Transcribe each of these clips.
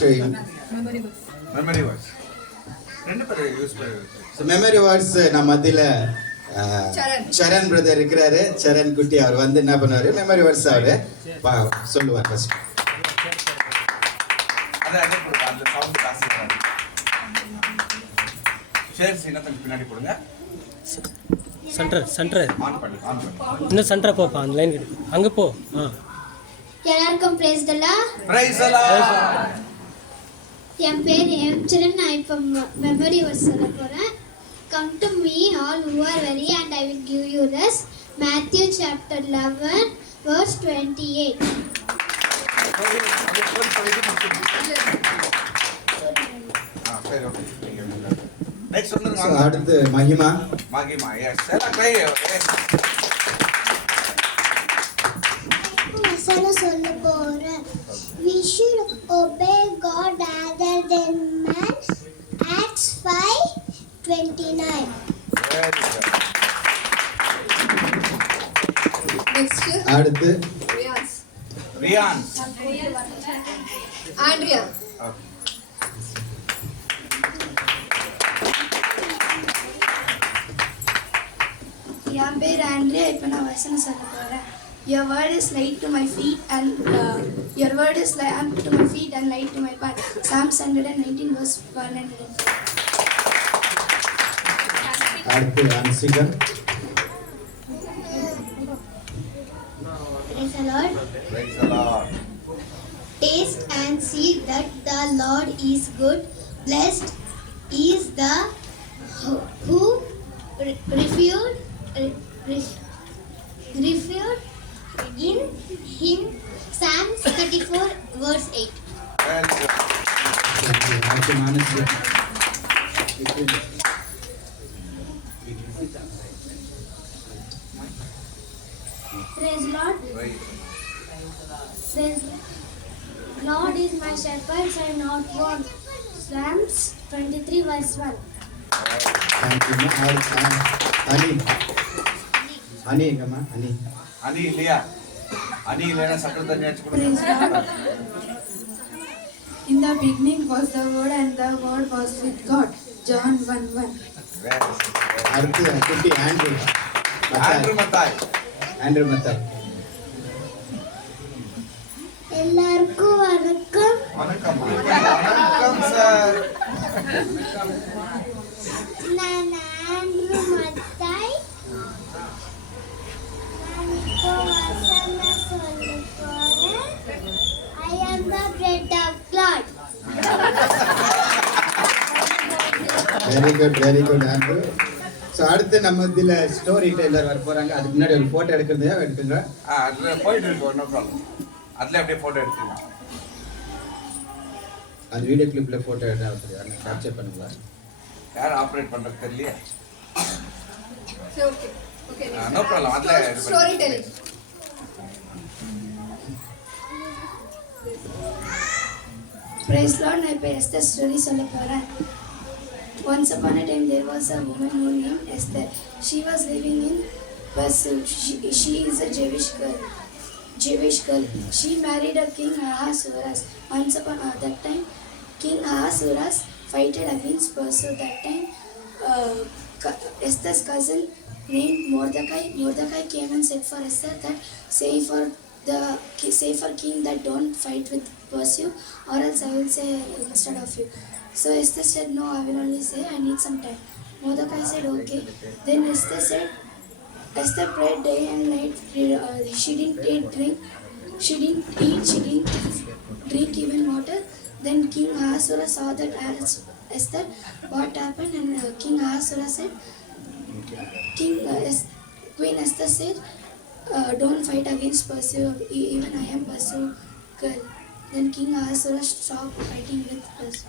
First memory words ரெண்டு பேரும் use பண்ணுங்க. ஸோ மெமரி வேர்ட்ஸ் நம்ம மத்தியில் சரண் பிரதர் இருக்கிறாரு. சரண் குட்டி அவர் வந்து என்ன பண்ணுவார், மெமரி வேர்ட்ஸ் அவர் சொல்லுவார் ஃபர்ஸ்ட். அதே போடுங்க, அந்த சவுண்ட் காசு ஷேர் சீனத்துக்கு பின்னாடி போடுங்க. சென்டர் ஆன் பண்ணு. இன்னும் சென்டரை போப்பா, அந்த லைன் அங்கே போ. எல்லாருக்கும் praise the lord. Praise the lord. என் பேர் எம்சரன். நான் இப்போ மெமரி வேர்ட்ஸ் சொல்ல போகிறேன். Come to me all who are weary and I will give you rest. Matthew chapter 11 verse 28. சரி, ஓகே. நெக்ஸ்ட் ஸோ வந்து அடுத்து மகிமா. எஸ் எல்லாம் ட்ரை. சொல்ல போகிறேன். We should obey God rather than man. Acts 5:29. அடுத்து ரியான். ஆண்ட்ரியா. என் பேர் Andrea. இப்போ நான் வசனம் சொல்ல போகிறேன். Your word is light to my feet and your word is lamp to my feet and light to my path. Psalms 119 verse 104. அடுத்து Hansika. Praise the Lord. Praise the Lord. Taste and see that the Lord is good. Blessed is the who refuge in him. Psalms 34 verse 8. அடுத்து Manasi. Praise Lord. Praise. Praise Lord is my shepherd, I not want. Psalms 23 verse 1. Thank you. அனி. அனி எங்கம்மா? அனி. அனி இல்லையா? அனி இல்லைன்னா சக்கரை தண்ணி அடிச்சு Praise கொடுங்க. God. In the beginning was the Word and the Word was with God. John 1:1. அடுத்து குட்டி Andrew. Andrew Mathai. Andrew Mathai. எல்லாருக்கும் வணக்கம். வணக்கம். வணக்கம் சார். நான் ஆண்ட்ரூ மத்தாய். நான் இப்போ வசனம் சொல்ல போறேன். I am the bread of God. Very good Andrew. So அடுத்து நம்ம இதில் ஸ்டோரி டெய்லர் வர போகிறாங்க. அதுக்கு முன்னாடி ஒரு ஃபோட்டோ எடுக்கிறதா எடுத்துங்க. அதில் போயிட்டு இருக்கு, ஒன்றும் ப்ராப்ளம். அதில் அப்படியே ஃபோட்டோ எடுத்துக்கலாம். அந்த வீடியோ கிளிப்பில் ஃபோட்டோ எடுத்தா கேப்சர் பண்ணுங்களா? யார் ஆப்ரேட் பண்ணுறது தெரியலையே. சரி, ஓகே. ஓகே. No problem. அதில் ஸ்டோரி டெல்லிங். Praise Lord. நான் இப்போ எஸ்தர் ஸ்டோரி சொல்ல போகிறேன். Once upon a time there was a woman who named Esther. She was living in pursuit. She is a Jewish girl. She married a king Ahasuerus. Once upon that time, King Ahasuerus fighted against Persia. That time, Esther's cousin named Mordecai. Mordecai came and said for Esther that say for king that don't fight with Persia, or else I will say instead of you. So Esther said, no, I will only say, I need some time. Mordecai said, okay. Then Esther prayed day and night. She didn't eat, she didn't drink even water. Then King Ahasuerus saw that Esther, what happened, and King Ahasuerus said, Queen Esther said, don't fight against Persia, even I am Persia girl. Then King Ahasuerus stopped fighting with Persia.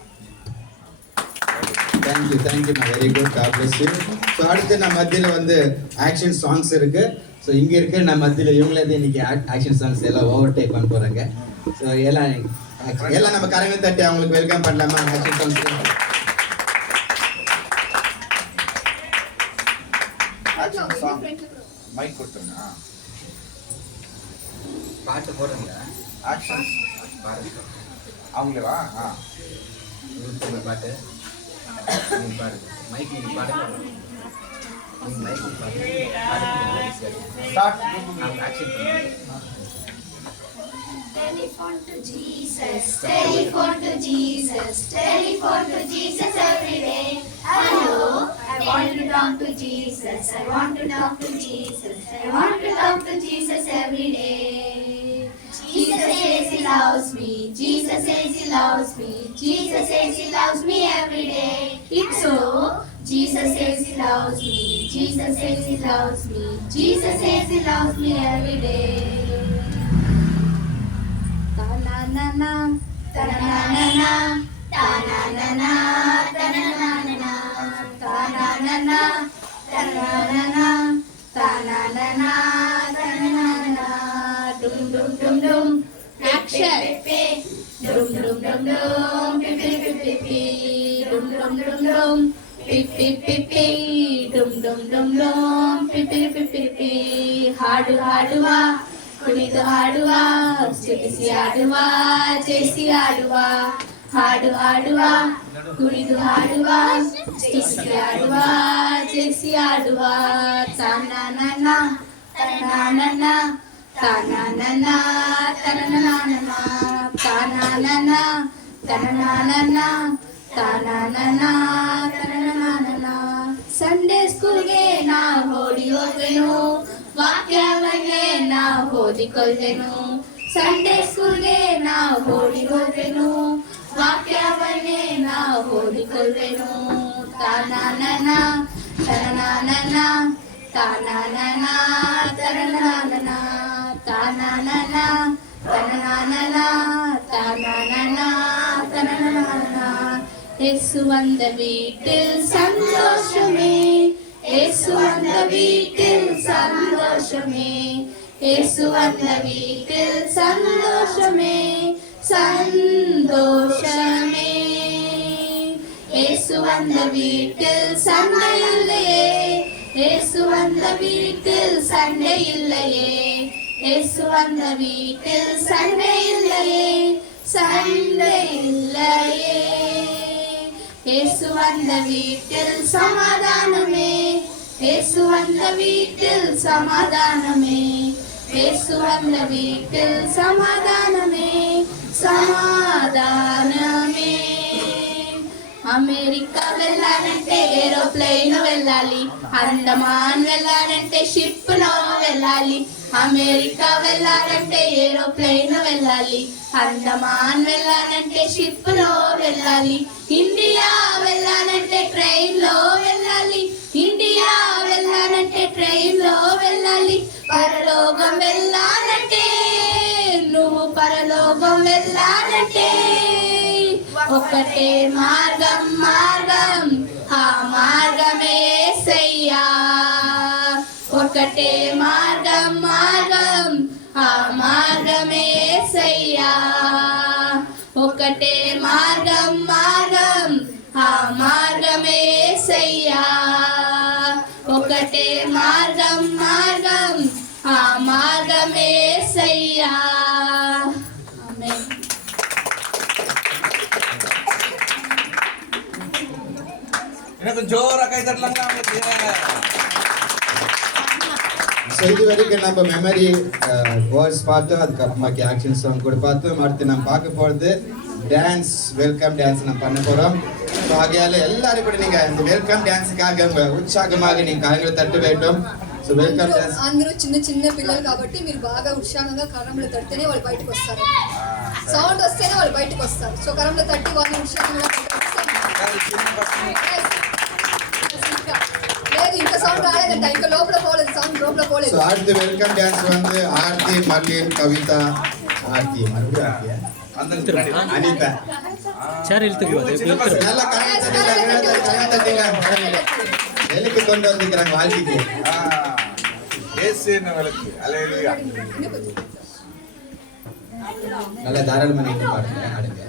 Thank you very good. God bless you. So அடுத்து நம்ம மத்தியில் வந்து action songs இருக்கு. So இங்கே இருக்க நம்ம மத்தியில் இவங்களே இன்னைக்கு ஆக்ஷன் சாங்ஸ் எல்லாம் ஓவர் டேக் பண்ண போகிறாங்க. ஸோ எல்லாம் நம்ம கரங்களை தட்டி அவங்களுக்கு வெல்கம் பண்ணலாமா? ஆக்ஷன் சாங்ஸ் மைக் கொடுத்துருங்க. பாட்டு போடுங்க. ஆக்ஷன் அவங்களே வா. உங்க பாட்டு நீங்க பாடுங்க. மைக் நீங்க பாடுங்க. நீங்க மைக் பாடுங்க. ஸ்டார்ட். அவங்க ஆக்ஷன் பண்ணுங்க. Telephone to Jesus, telephone to Jesus, telephone to Jesus every day. Hello, I want to talk to Jesus, I want to talk to Jesus, I want to talk to Jesus every day. Jesus says he loves me, Jesus says he loves me, Jesus says he loves me every day. It's so, Jesus says he loves me, Jesus says he loves me, Jesus says he loves me every day. Ta-na-na-na, ta-na-na-na, ta-na-na-na, ta-na-na-na, ta-na-na-na, ta-na-na-na, ta-na-na-na, ta-na-na-na. Dum dum dum dum, action. Dum dum dum dum, pi pi pi pi pi. Dum dum dum dum, pi pi pi pi. Dum dum dum dum, pi pi pi pi pi. Haadu haaduva. ಕುಣಿದು ಹಾಡುವ ಸ್ತುತಿಸಿ ಆಡುವ ಜಯಿಸಿ ಆಡುವ ಹಾಡು ಆಡುವ ಕುಣಿದು ಹಾಡುವ ಸ್ತುತಿಸಿ ಆಡುವ ಜಯಿಸಿ ಆಡುವ ತಾನನನ ತನನನ ತಾನನನ ತನನನ ತಾನನನ ತನನನ ತಾನನನ ತನನನ ಸಂಡೇ ಸ್ಕೂಲ್ಗೆ ನಾ ಓಡಿ ಹೋಗುವೆನು ವಾಕ್ಯವನ್ನೇ ನಾವು ಓದಿಕೊಳ್ಳೆನು ಸಂಡೇ ಸ್ಕೂಲ್ಗೆ ನಾವು ಓಡಿ ಹೋದೆನು ವಾಕ್ಯವನ್ನೇ ನಾವು ಓದಿಕೊಳ್ಳೆನು ತಾನನನ ತನನನ ತಾನನನ ತನನನ ತಾನನನ ತನನನ ತಾನನನ ತನನನ இயேசு வந்த வீட்டில் சந்தோஷமே இயேசு வந்த வீட்டில் சந்தோஷமே இயேசு வந்த வீட்டில் சந்தோஷமே சந்தோஷமே இயேசு வந்த வீட்டில் சண்டை இல்லையே இயேசு வந்த வீட்டில் சண்டை இல்லையே இயேசு வந்த வீட்டில் சண்டை இல்லையே சண்டை இல்லையே இயேசு வந்த வீட்டில் சமாதானமே இயேசு வந்த வீட்டில் சமாதானமே இயேசு வந்த வீட்டில் சமாதானமே సమాధానమే అమెరికా వెళ్ళాలంటే ఏరోప్లేన్ వెళ్ళాలి అండమాన్ వెళ్ళాలంటే షిప్ లో వెళ్ళాలి అమెరికా వెళ్ళాలంటే ఏరోప్లేన్ వెళ్ళాలి అండమాన్ వెళ్ళాలంటే షిప్ లో వెళ్ళాలి ఇండియా వెళ్ళాలంటే ట్రైన్ లో వెళ్ళాలి ఇండియా వెళ్ళాలంటే ట్రైన్ లో వెళ్ళాలి పరలోకం వెళ్ళాలంటే నువ్వు పరలోకం వెళ్ళాలంటే ఒకటే మార్గం మార్గం ఆ మార్గమే యేసయ్యా ఒకటే మార్గం మార్గం ఆ మార్గమే యేసయ్యా ఒకటే మార్గం మార్గం ఆ మార్గమే యేసయ్యా ఒకటే మార్గం మార్గం ఆ మార్గమే యేసయ్యా ఆమేన్. எனக்கு ஜோரா கை தட்டலாங்க அவங்களுக்கு. ஸோ இது வரைக்கும் நம்ம மெமரி வேர்ட்ஸ் பார்த்தோம், அதுக்கப்புறமாக்கி ஆக்ஷன் சாங் கூட பார்த்தோம். அடுத்து நம்ம பார்க்க போகிறது டான்ஸ், வெல்கம் டான்ஸ் நம்ம பண்ண போகிறோம். ஸோ ஆகையால் எல்லாரும் கூட நீங்கள் இந்த வெல்கம் டான்ஸுக்காக ఉత్సాహமாக நீங்கள் కరங்களை తట్టు வேண்டும். సో వెల్కమ్ డాన్స్ అందరూ చిన్న చిన్న పిల్లలు కాబట్టి మీరు బాగా ఉత్సాహంగా కరంలో తట్టితేనే వాళ్ళు బయటకు వస్తారు. సౌండ్ వస్తేనే వాళ్ళు బయటకు వస్తారు. సో కరంలో తట్టి వాళ్ళు ఉత్సాహంగా లేదు ఇంకా సౌండ్ రాలేదంట, ఇంకా లోపల పోలేదు, సౌండ్ లోపల పోలేదు. ஸோ அடுத்து வெல்கம் டான்ஸ் வந்து ஆர்த்தி, மர்லின், கவிதா, ஆர்த்தி, மறுபடியும் அனிதா. சேர் இழுத்துக்கு நல்லா வெளிக்கு கொண்டு வந்துக்கிறாங்க வாழ்க்கைக்கு. இயேசுவின் விளக்கு. அல்லேலூயா. நல்லா தாராளமா நீங்க பாடுங்க, ஆடுங்க.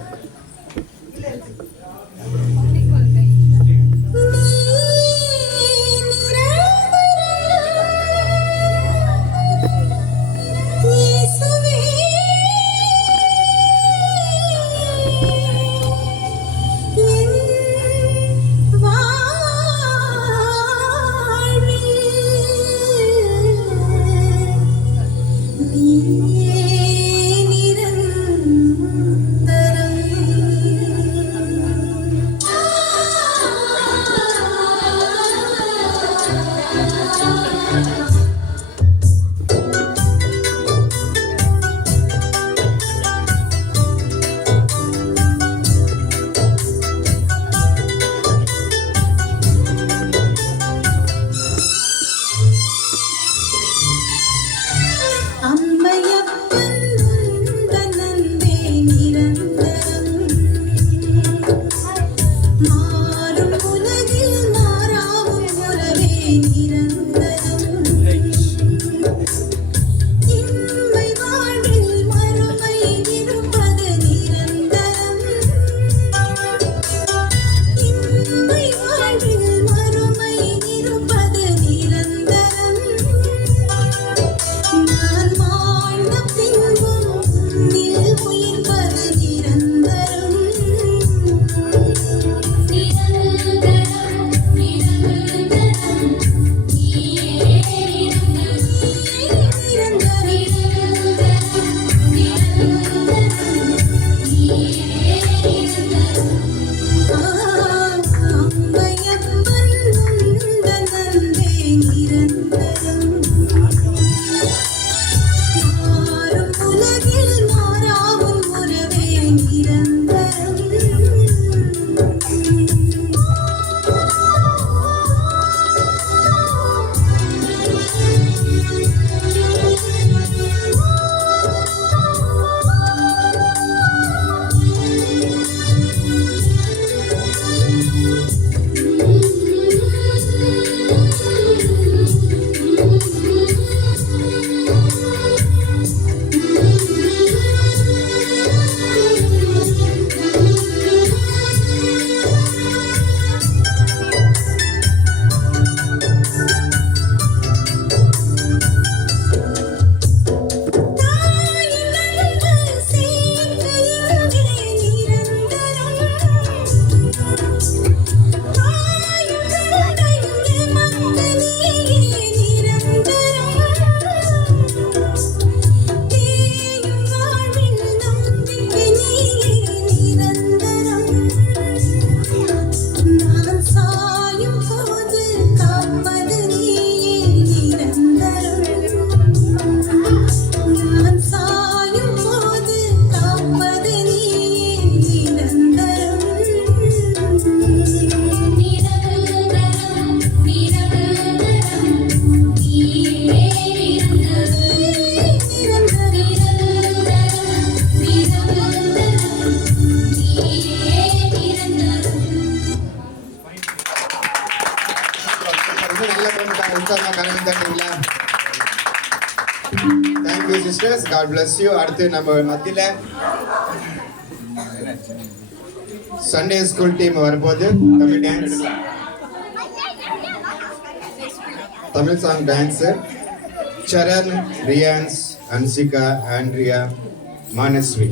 Thank you sisters, God bless you. அடுத்து நம்ம மத்தியில் சண்டே ஸ்கூல் டீம் வரும்போது Tamil dance, Tamil song dance. Charan, Riyansh, Anshika, Andrea, Manasvi.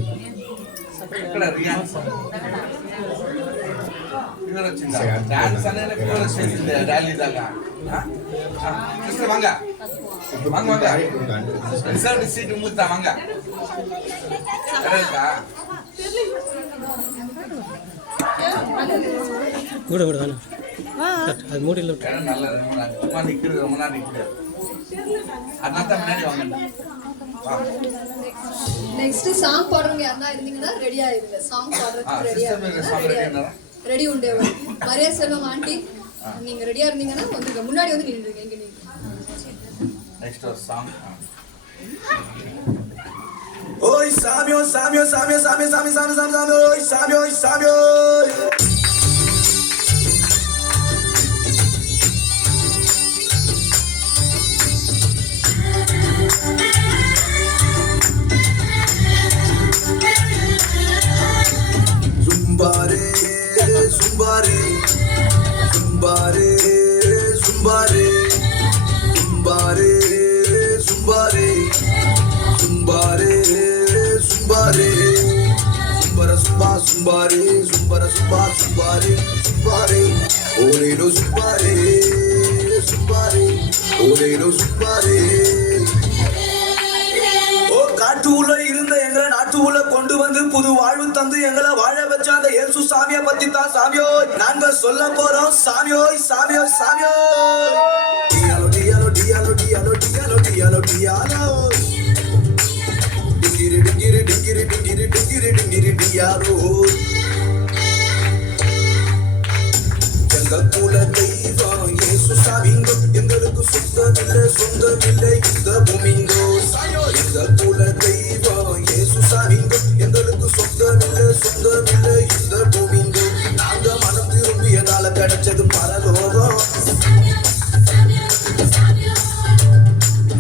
ఇక్కడ రియాన్స్ ఇక్కడ వచ్చిందా డాన్స్ అనేది కూడా చేసింది ర్యాలీ దాకా సిస్టర్ வாங்க வாங்க வாங்க ரிசர்வ் சீட் முத்தா வாங்க கரெக்ட்டா கூட கூட தானே அது மூடியில் விட்டு நல்ல ரொம்ப நிக்கிறது ரொம்ப நேரம் நிக்கிறது அதனால தான் முன்னாடி வாங்க நெக்ஸ்ட் சாங் பாடுறவங்க யாரா இருந்தீங்கன்னா ரெடியா இருங்க. சாங் பாடுறதுக்கு ரெடியா ரெடி உண்டே. மரியா செல்வம் ஆண்டி நீங்க ரெடியா இருந்தீங்கன்னா வந்துருங்க, முன்னாடி வந்து நின்னுங்க. எங்க நீங்க next song Oi, Samio, Samio, Samio, Samio, Samio, Samio, Samio, Samio, oi, Samio, oi, Samio. Zumbare, zumbare, zumbare, zumbare, zumbare, zumbare. Zumbare, zumbare, zumbara, zumba, zumbare, zumbara, zumba, zumbare, zumbare, orero, zumbare, zumbare, orero, zumbare. ஓ காட்டுக்குள்ள இருந்த எங்களை நாட்டுக்குள்ள கொண்டு வந்து புது வாழ்வு தந்து எங்களை வாழ வச்ச அந்த இயேசு சாமியை பத்தி தான் சாமியோ நாங்க சொல்ல போறோம். சாமியோ சாமியோ சாமியோ டியாலோ டியாலோ டியாலோ டியாலோ டியாலோ டியாலோ டியாலோ டிங்கிரி டிங்கிரி டிங்கிரி டிங்கிரி டிங்கிரி டிங்கிரி டியாலோ. எங்க குல தெய்வம் இயேசு சாமிங்கோ எங்களுக்கு சொந்தமில்லை சொந்தமில்லை இந்த பூமிங்கோ. எங்க குல தெய்வம் இயேசு சாமிங்கோ எங்களுக்கு சொந்தமில்லை சொந்தமில்லை இந்த பூமிங்கோ. நாங்க மனம் திரும்பியதால கிடைச்சது பரலோகம்.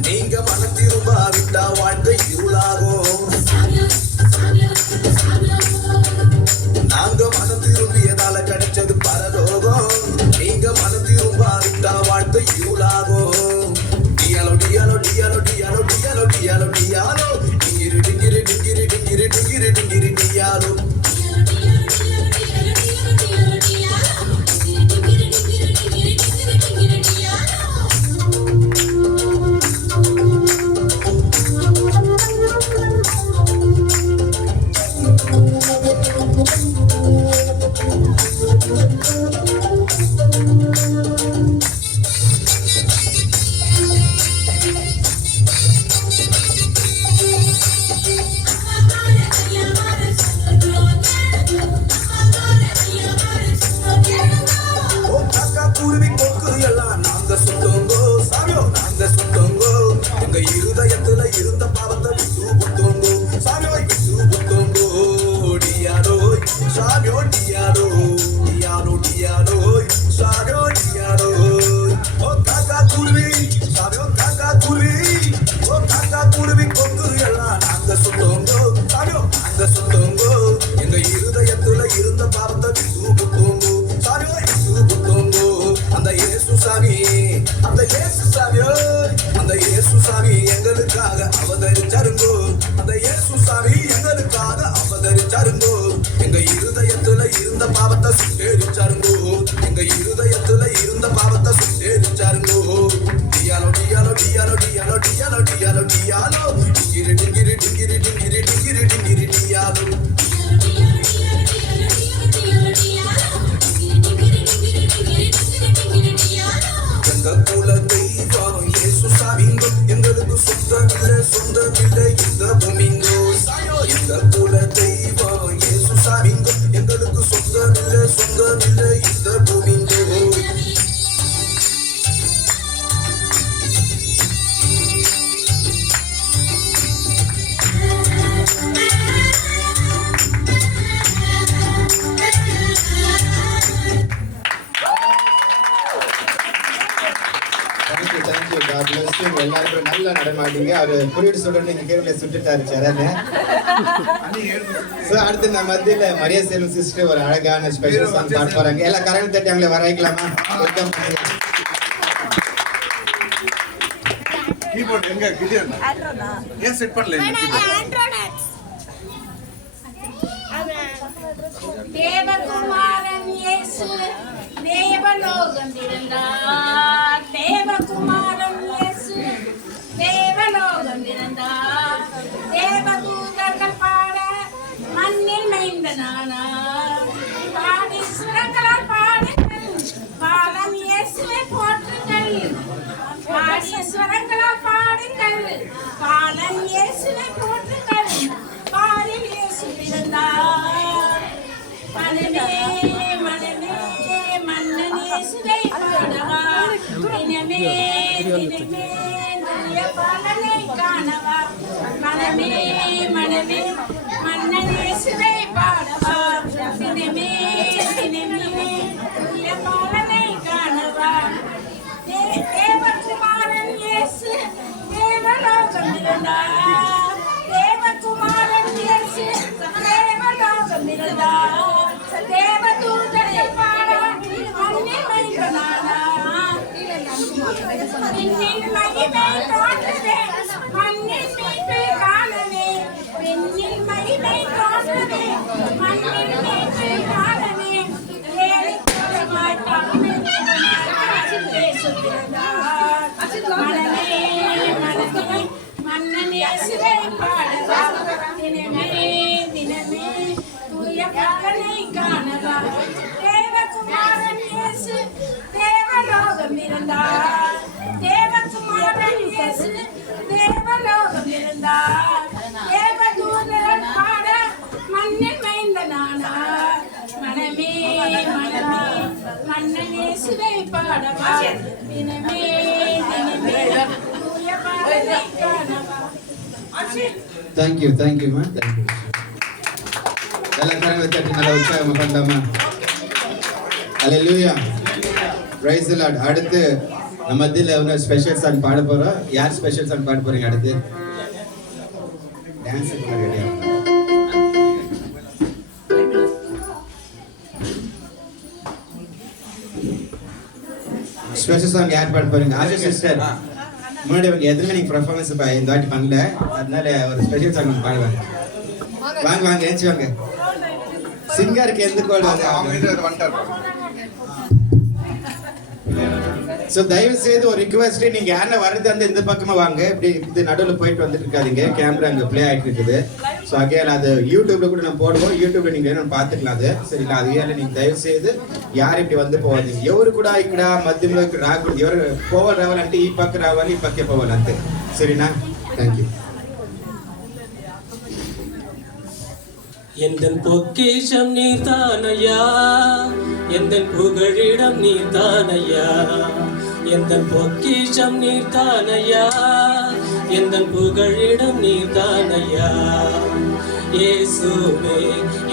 நீங்க மனம் திரும்பாவிட்டா வாழ்க்கை இருளாகும். நாங்க மனம் திரும்பியதால கிடைச்சது பரலோகம். நீங்க மனம் திரும்பாவிட்டா வாழ்க்கை இருளாகும். டியாலோ டியாலோ டியாலோ டியாலோ டியாலோ டியாலோ டியாலோ டிங்கிரி டிங்கிரி டிங்கிரி டிங்கிரி டிங்கிரி டிங்கிரி டியாலோ. குருவி கொக்கு எல்லாம் நாங்க சொந்தோங்கோ சாமியோ நாங்க சொந்தோங்கோ. எங்க இருதயத்துல இருந்த பாவத்தை விட்டு புத்தோங்கோ சாமியோ விட்டு புத்தோங்கோ. டியாலோ சாமியோ டியாலோ டியாலோ டியாலோ சாமியோ டியாலோ. ஓ காக்கா குருவி சாமியோ காக்கா குருவி ஓ காக்கா குருவி கொக்கு எல்லாம் நாங்க சொந்தோங்கோ சாமியோ நாங்க சொந்தோங்கோ. எங்க இருதயத்துல இருந்த பாவத்தை விட்டு புத்தோங்கோ சாமியோ விட்டு புத்தோங்கோ. அந்த இயேசு சாமி அந்த இயேசு சாமியோ அந்த இயேசு சாமி எங்களுக்காக அவதரிச்சாருங்கோ. அந்த இயேசு சாமி எங்களுக்காக அவதரிச்சாருங்கோ. எங்க இருதயத்துல இருந்த பாவத்தை சுட்டேரிச்சாருங்கோ. எங்க இருதயத்துல இருந்த பாவத்தை சுட்டேரிச்சாருங்கோ. டியாலோ டியாலோ டியாலோ டியாலோ டியாலோ டியாலோ டியாலோ டிங்கிரி டிங்கிரி டிங்கிரி டிங்கிரி டிங்கிரி டிங்கிரி டியாலோ. எங்க குல தெய்வம் இயேசு சாமிங்கோ எங்களுக்கு சொந்தமில்லை சொந்தமில்லை இந்த பூமிங்கோ. எங்க குல தெய்வம் இயேசு சாமிங்கோ எங்களுக்கு சொந்தமில்லை சொந்தமில்லை இந்த பூமிங்கோ. Thank you thank you, God bless you. எல்லாருக்கும் நல்ல நீங்களும் நட மாட்டீங்க. அவரு குறியீடு சொல்ற நீங்க கேள்வியில சுட்டுட்டாரு சரண. ஸோ அடுத்து நம்ம மத்தியில மரியா செல்வம் சிஸ்டர் ஒரு அழகான ஸ்பெஷல் சாங் பாட போறாங்க. எல்லாம் கரண்ட் தட்டி அவங்களை வர வைக்கலாமா? வெல்கம். கீபோர்ட் எங்க கிளியர் ஏன் செட் பண்ணல தேவகுமாரன் இயேசு தேவலோகம் இருந்தார். தேவகுமாரன் இயேசு தேவலோகம் இருந்தார். தேவதூதர்கள் பாட மண்ணில் மைந்தனானார். பாடீஸ்வரங்களால் பாடுங்கள், பாலன் இயேசுவை போற்றுங்கள். பாடீஸ்வரங்களால் பாடுங்கள், பாலன் இயேசுவை போற்றுங்கள். பாரில் இயேசு பிறந்தார். மனமே மனமே மன்னன் இயேசுவை பாடவா. தினமே தினமே தூய பாலனை காணவா. மனமே மனமே மன்னன் இயேசுவை பாடவா. தினமே தினமே தூய பாலனை காணவா. தேவகுமாரன் இயேசு தேவலோகம் இருந்தார். தேவகுமாரன் இயேசு தேவலோகம் இருந்தார். தேவதூதர்கள் பாட மண்ணில் மைந்தனானார். விண்ணில் மகிமை தோன்றவே, மண்ணில் மீட்பை காணவே. விண்ணில் மகிமை தோன்றவே, மண்ணில் மீட்பை காணவே. ஏழைக்குலமாய் இயேசு பிறந்தார். மனமே மனமே மன்னன் இயேசுவை பாடவா. தினமே தினமே தூய பாலனை காணவா. தேவகுமாரன் இயேசு தேவலோகம் இருந்தார். தேவகுமாரன் இயேசு தேவலோகம் இருந்தார். தேவதூதர்கள் பாட மண்ணில் மைந்தனானார். மனமே மனமே மன்னன் இயேசுவை பாடவா. தினமே தினமே தூய பாலனை காணவா. Thank you ma'am. தேங்க்யூ. எல்லா கரங்களை தட்டி நல்லா உற்சாகமா பண்ணலாமா? ஹல்லேலூயா. Praise the Lord. அடுத்து நம்ம மத்தியில ஒரு ஸ்பெஷல் சாங் பாட போறோம். யார் ஸ்பெஷல் சாங் பாட போறீங்க அடுத்து? டான்ஸ் பண்ண ரெடியா? ஸ்பெஷல் சாங் யார் பாட போறீங்க? ஆஷா சிஸ்டர். முன்னாடி எதுவுமே நீங்க பெர்ஃபார்மன்ஸ் இந்த வாட்டி பண்ணல, அதனால ஒரு ஸ்பெஷல் சாங் பாடுவாங்க. வாங்க வாங்க ஏச்சி வாங்க. சிங்கருக்கு எந்த கோல் வந்துட்டார். ஸோ தயவு செய்து ஒரு ரிக்வெஸ்ட், நீங்க யாருன்னா வருது அந்த இந்த பக்கமா வாங்க. இப்படி இது நடுவில் போயிட்டு வந்துட்டு இருக்காதீங்க. கேமரா அங்கே ப்ளே ஆகிட்டு இருக்குது. ஸோ அகையால் அது யூடியூப்ல கூட நம்ம போடுவோம். யூடியூப்ல நீங்க வேணும் பார்த்துக்கலாம் அது. சரிங்களா? அதுகையால நீங்க தயவு செய்து யாரும் இப்படி வந்து పోవద్దు. ఎవరు కూడా ఇక్కడ మధ్యలో రాకూడదు. ఎవరు రావాలంటే ఈ పక్క రావాలి, ఈ పక్కే పోవాలి అంతే. సరేనా? Thank you. எந்தன் பொக்கிஷம் நீர்தானையா, எந்தன் புகழிடம் நீர்தானையா. எந்தன் பொக்கிஷம் நீர்தானையா, எந்தன் புகழிடம் நீர்தானையா. இயேசுவே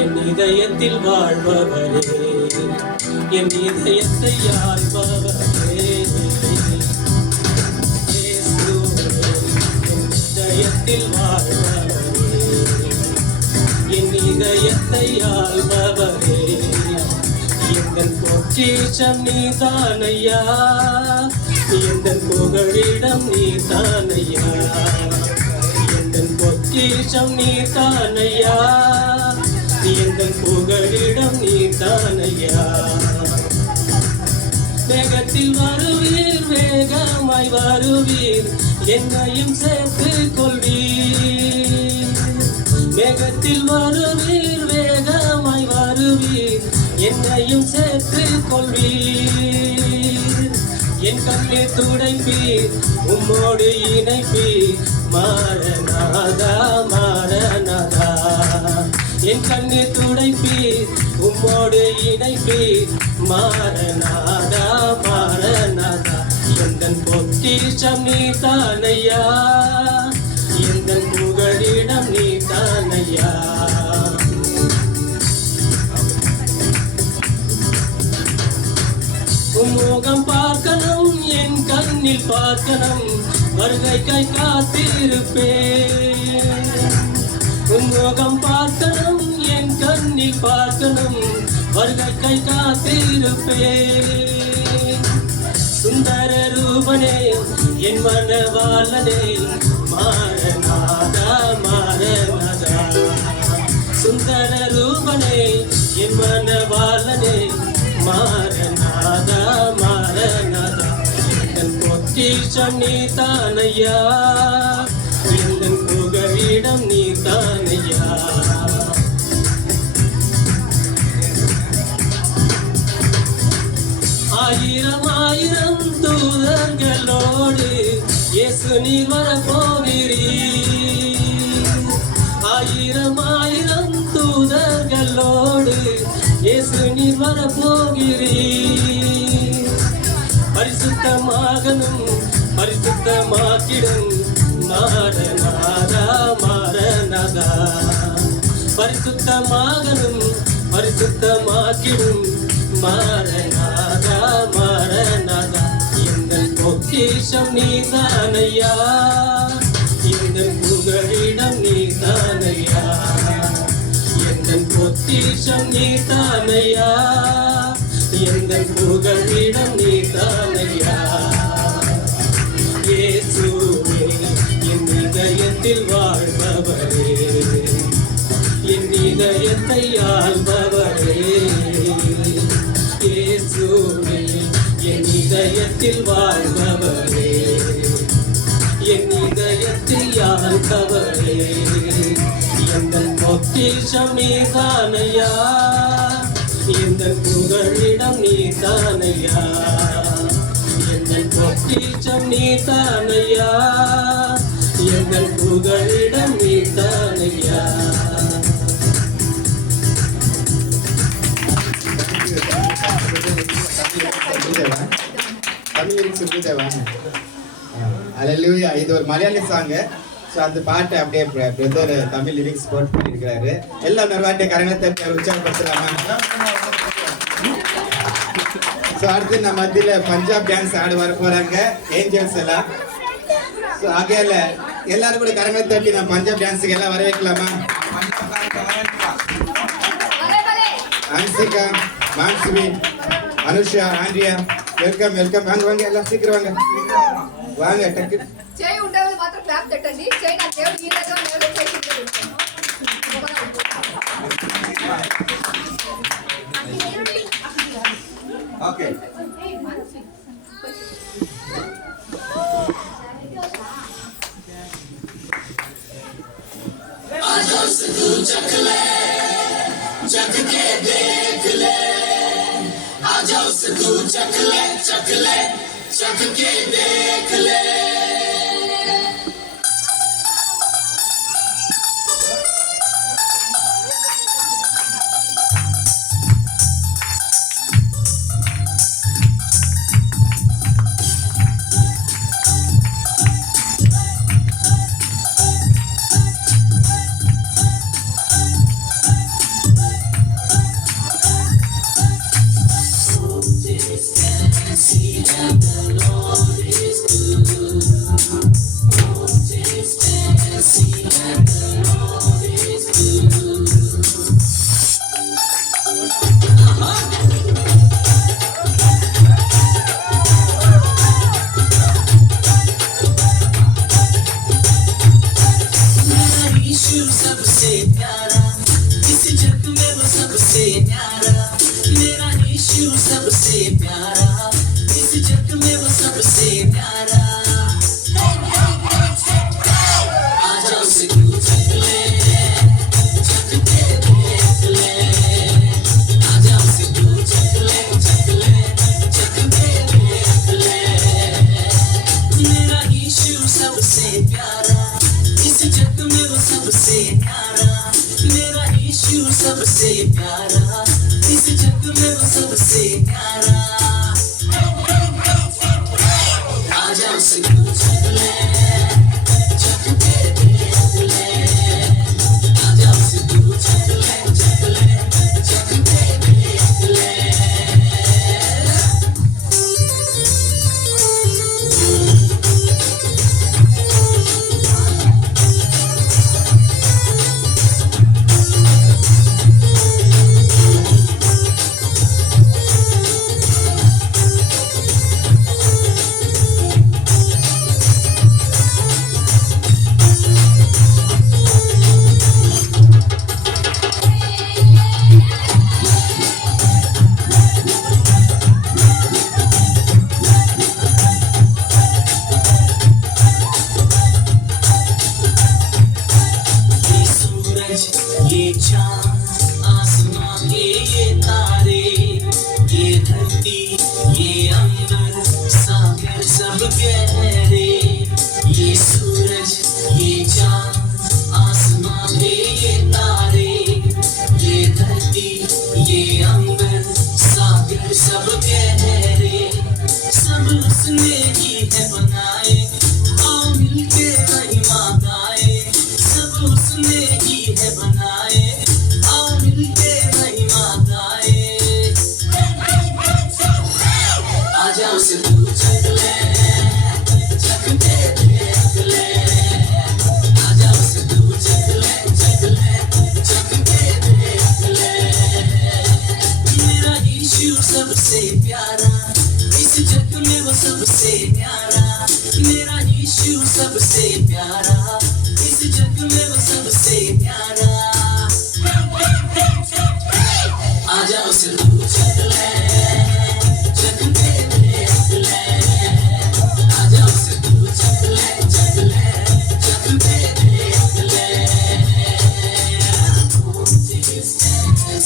என் இதயத்தில் வாழ்பவரே, என் இதயத்தை ஆள்பவரே. இயேசுவே என் இதயத்தில் வாழ்பவரே, என் இதயத்தை ஆள்பவரே. எந்தன் பொக்கிஷம் நீதானையா, எந்தன் புகழிடம் நீதானையா. எந்தன் பொக்கிஷம் நீதானையா, எந்தன் புகழிடம் நீதானையா. வேகத்தில் வருவீர், வேகமாய் வருவீர், என்னையும் சேர்த்து கொள்வீர். வேகத்தில் வருவீர், வேகமாய் வருவீர், என்னையும் சேர்த்து கொள்வீர். என் கண்ணீர் துடைப்பீர், உம்மோடு இணைப்பீர். மாரநாதா மாரநாதா. என் கண்ணீர் துடைப்பீர், உம்மோடு இணைப்பீர். மாரநாதா மாரநாதா. எந்தன் பொக்கிஷம் நீதானையா, எந்தன் புகழிடம் நீதானையா. உம்முகம் பார்க்கணும், என் கண்ணில் பார்க்கணும். வருகைக்கை காத்திருப்பேன். உன் முகம் பார்க்கணும், என் கண்ணில் பார்க்கணும், வருகைக்கை காத்திருப்பேன். சுந்தர ரூபனே என் மனவாளனே மாரநாதா மாரநாதா. சுந்தர ரூபனே என் மனவாளனே மாரநாதா மாரநாதா. என் பொக்கிஷம் நீ தானையா, என் புகழிடம் நீ தானையா. ஆயிரம் ஆயிரம் தூதர்களோடு இயேசு நீர் வரப்போகிறீர். ஆயிரம் ஆயிரம் தூதர்களோடு இயேசு நீர் வரப்போகிறீர். பரிசுத்தமாகணும் பரிசுத்தமாக்கிடும் மாரநாதா மாரநாதா. பரிசுத்தமாகணும் பரிசுத்தமாக்கிடும் மாரநாதா மாரநாதா. எங்கள் பொக்கிஷம் நீதானையா, எங்கள் புகழிடம் நீதானையா. எங்கள் பொக்கிஷம் நீதானையா, எங்கள் புகழிடம் நீதானையா. இயேசுவே என் இதயத்தில் வாழ்பவரே, என் இதயத்தை ஆள்பவரே. இயேசுவே என் இதயத்தில் வாழ்பவரே, என் இதயத்தில் ஆள்பவரே. எங்கள் பொக்கிஷம் நீதானையா, எங்கள் புகழிடம் நீதானையா. எங்கள் பொக்கிஷம் நீதானையா, எங்கள் புகழிடம் நீதானையா. அல்லேலூயா. இது ஒரு மலையாளி சாங்கு. ஸோ அந்த பாட்டை அப்படியே பிரதர் தமிழ் லிரிக்ஸ் போட் பண்ணியிருக்கிறாரு. எல்லாம் நிறைவாட்டிய கரங்களை தட்டி உற்சாகப்படுத்தலாமா? ஸோ அடுத்து நம்ம மத்தியில் பஞ்சாப் டான்ஸ் ஆட வர போறாங்க ஏஞ்சல்ஸ் எல்லாம். ஸோ ஆகையால எல்லாரும் கூட கரங்களை தட்டி நம்ம பஞ்சாப் டான்ஸுக்கு எல்லாம் வர வைக்கலாமா? Anshika, Manasvi, Anusha, Andrea, welcome welcome. வாங்க வாங்க எல்லாம் சீக்கிரம் வாங்க வாங்க டக்கு. చేయి ఉంటే మాత్రం క్లాప్ తట్టండి. చేయి నా దేవుడు ఈ రకంగా నేను చేసి ఓకే चख के देख ले. See that the Lord is good. चांद आसमां के ये तारे, ये धरती ये अंबर सागर सब गहरे, ये सूरज ये चांद आसमां के ये तारे, ये धरती ये अंबर सागर सब गहरे, सब उसने ही है बनाए, आओ मिलके महिमा गाए, सब उसने ही है बनाए, आओ मिलके महिमा गाए। आजा उसे तू चख ले, चख दे अगले, आजा उसे तू चख ले, चख दे अगले। मेरा यीशु सबसे प्यारा, इस जग में वो सबसे न्यारा, मेरा यीशु सबसे प्यारा, इस जग में वो सबसे न्यारा। आजा उसे तू चख ले, चख दे अगले, आजा उसे तू चख ले, चख दे अगले।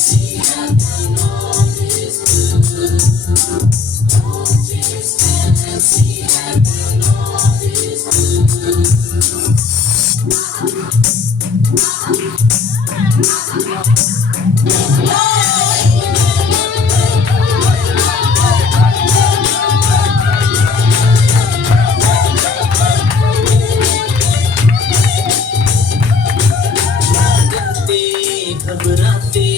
See heaven on this earth. See heaven on this घबराते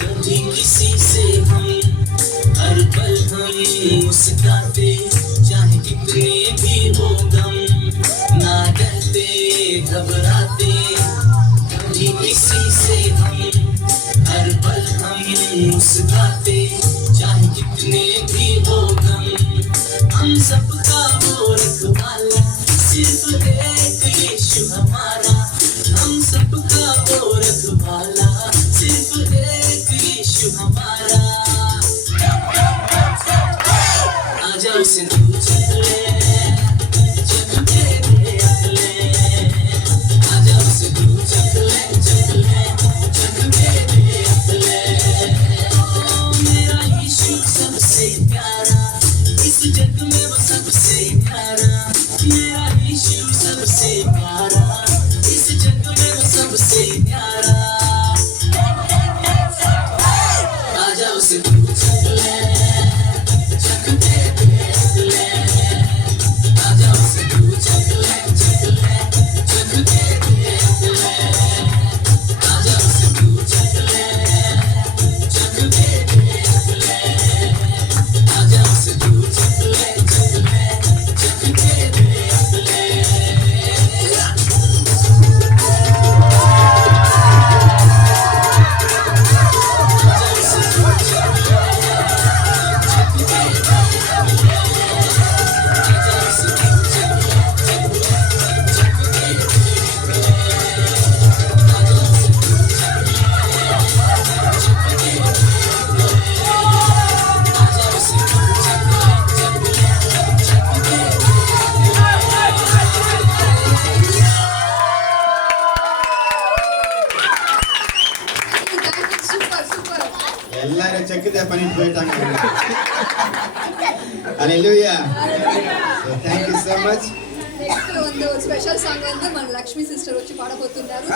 कभी किसी से हम, हर पल हम मुस्कुराते चाहे कितने भी हो गम, ना डरते घबराते कभी किसी से हम, हर पल हम मुस्कुराते चाहे कितने भी हो गम। हम सबका वो रखवाला सिर्फ एक यीशु हमारा, हम सबका वो रखवाला सिर्फ एक यीशु हमारा। आजा उसे तू चख ले, चख दे अगले, आजा उसे तू चख ले, चख दे अगले। मेरा यीशु सबसे प्यारा, इस जग में वो सबसे प्यारा, मेरा यीशु सबसे प्यारा, इस जग में वो सबसे प्यारा। आजा उसे तू चख ले, चख दे अगले, आजा उसे तू चख ले, चख दे अगले, आजा उसे तू चख ले, चख दे अगले, आजा उसे तू चख ले, चख दे अगले। Super super. எல்லாரும் செக்குதே பண்ணிட்டு போயிட்டாங்க. Hallelujah. So thank you so much. Next ಒಂದು స్పెషల్ సాంగ్ வந்து మన లక్ష్మి సిస్టర్ వచ్చి పాడబోతున్నారు.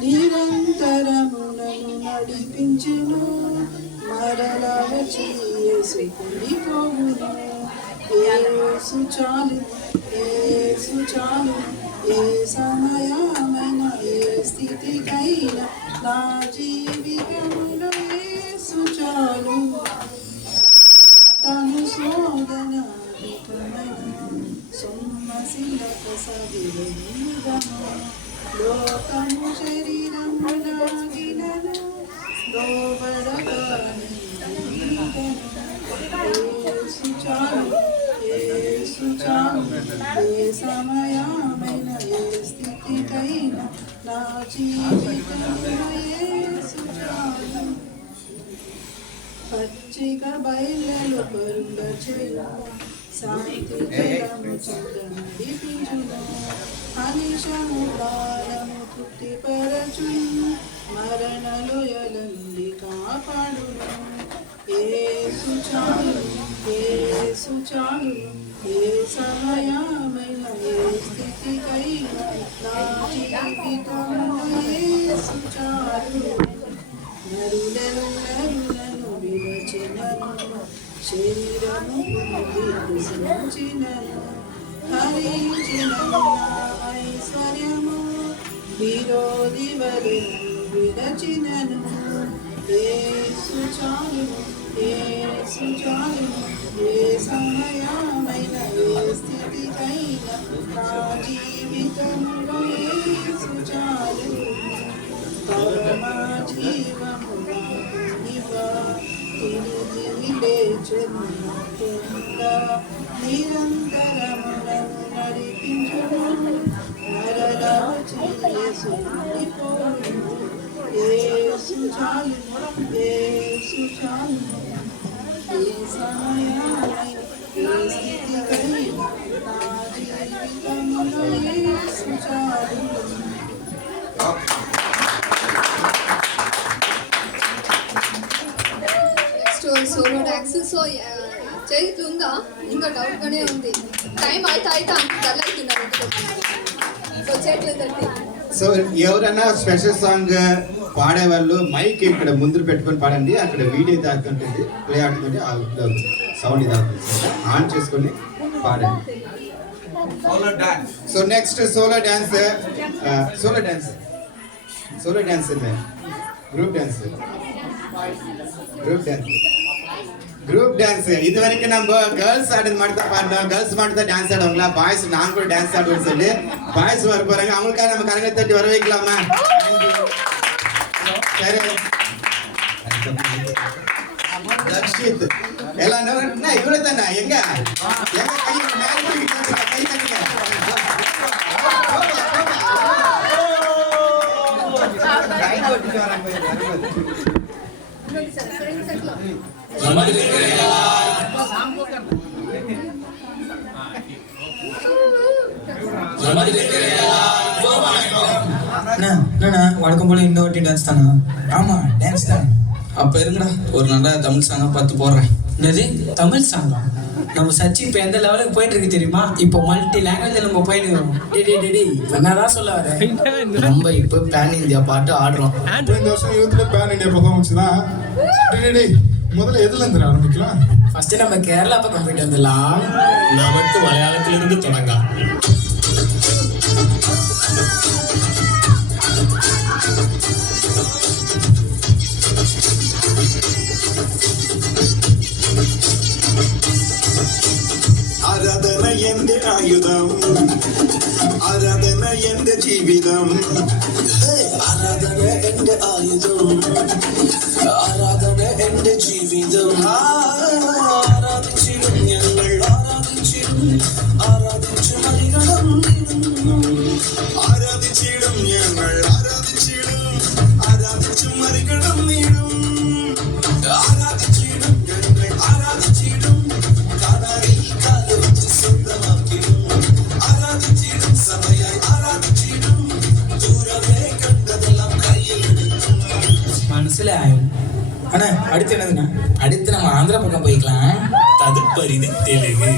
నిరంతరమునను నడిపించును మరలా వచ్చి యేసుకుని పోవును. యేసు చాలు యేసు చాలు, ఏ సమయమైన ఏ స్థితికైనా నా జీవితములో యేసు చాలు. తను శోధన సొమ్మసిలక సవిరము లోకము శరీరము లాగినను లోబడగానే యేసు చాలు యేసు చాలు ఏ సమయమైన ఏ స్థితికైనా నా జీవితంలో యేసు చాలు పచ్చిక బయలు పరుండ చేయును శాంతి జలము చెంత నడిపించును అనిశము కాలము తృప్తిపరచును మరణలోయల నుండి కాపాడును యేసు చాలు యేసు చాలు ఏ సమయమైన ఏ స్థితికైనా నా జీవితంలో యేసు చాలు నరులను విరచినను శరీరము సృష్టించినను హరించినను నా ఐశ్వర్యము విరోధి వలెను విరచినను యేసు చాలును యేసు చాలును ఏ సమయమైన ఏ స్థితికైనా నా జీవితంలో యేసు చాలును పరమా జీవము నీవా తిరిగి లేచెను నిరంతరము నన్ను నడిపించును మరలా వచ్చి యేసు నిలిపోవును యేసు చాలును యేసు చాలును ఏ సమయమైన ఏ స్థితికైనా నా జీవితంలో యేసు చాలును సోలో డాన్స్ సో చేతులు ఉందా ఇంకా డౌట్ గానే ఉంది టైం అయితే డల్ అవుతున్నారు సో చేతులు తట్టి సో ఎవరైనా స్పెషల్ సాంగ్ పాడేవాళ్ళు మైక్ ఇక్కడ ముందు పెట్టుకొని పాడండి అక్కడ వీడియో తాగుతుంటుంది ప్లే ఆడుతుంటే సౌండ్ ఇదాగుతుంది ఆన్ చేసుకొని పాడండి so next solo dance group dance ಇದುವರೆಗೆ நம்ம கேர்ள்ஸ் ஆடுறது மட்டும் தான் பாடணும் கேர்ள்ஸ் மட்டும் தான் டான்ஸ் ஆடுவாங்களா பாய்ஸ் நாங்க கூட டான்ஸ் ஆடுவோம்னு சொல்லி பாய்ஸ் வர போறாங்க அவங்களுக்காக நம்ம கரங்களை தட்டி வர வைக்கலாமா சரி ரக்ஷித் எல்லாம் என்ன இவ்வளவு தானே எங்க கை மேல கை தட்டுங்க கை தட்டி வராங்க வழக்கம் போல இந்த வாட்டி டான்ஸ் தானா? ஆமா டான்ஸ் தான். அப்ப இருங்கடா ஒரு நல்ல தமிழ் சாங்கா பார்த்து போடுறேன். என்னது தமிழ் சாங்கா? நம்ம சச்சி இப்போ எந்த லெவலுக்கு போயிட்டு இருக்கு தெரியுமா? இப்போ மல்டி லாங்குவேஜ்ல நம்ம போயிட்டு இருக்கோம். டேய் என்னதான் சொல்ல வர? நம்ம இப்போ பேன் இந்தியா பாட்டு ஆடுறோம். இந்த வருஷம் யூத்ல பேன் இந்தியா பெர்ஃபார்மன்ஸ் தான். டேய் முதல்ல எதுல இருந்து ஆரம்பிக்கலாம்? ஃபர்ஸ்ட் நம்ம கேரளா பக்கம் போயிட்டு வந்துடலாம். நமக்கு மலையாளத்துல இருந்து தொடங்கலாம். ആരാധന എന്റെ ആയുധം ആരാധന എന്റെ ജീവിതം ആരാധന എന്റെ ആയുധം ആരാധന എന്റെ ജീവിതം ആരാധിച്ചിടും ഞങ്ങൾ ആരാധിച്ചു മറികടം ആരാധിച്ചിടും ഞങ്ങൾ ആരാധിച്ചു മറികടം നീടും ആരാധിച്ചിടും ഞങ്ങൾ ആരാധിച്ചിടും കാതാരിൽ കാല് വെച്ച് സ്വന്തമാക്കിടും ആരാധിച്ചിടും സഭയായി ആരാധിച്ചിടും ദൂരമേ കണ്ടതെല്ലാം കയ്യിലെടുക്കും മനസ്സിലായോ? அண்ணா அடுத்து என்னதுண்ணா? அடுத்து நம்ம ஆந்திரா பக்கம் போய்க்கலாம். ததுப்பரிது தெலுங்கு.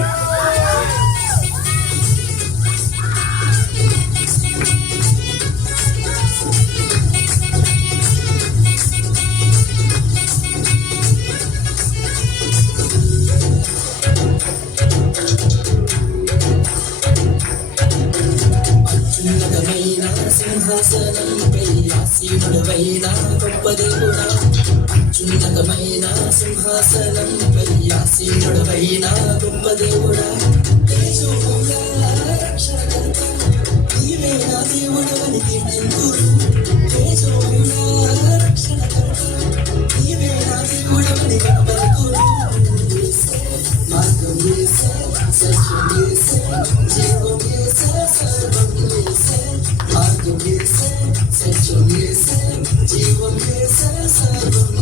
అత్యున్నతమైన సింహాసనంపై ఆసీనుడవైన గొప్ప దేవుడా అత్యున్నతమైన సింహాసనంపై ఆసీనుడవైన గొప్ప దేవుడా దేశముగా రక్షణకర్త నీవే నా దేవుడవని కీర్తింతురు దేశముగా రక్షణకర్త ஏசே ஜீவம் ஏசே சர்வம்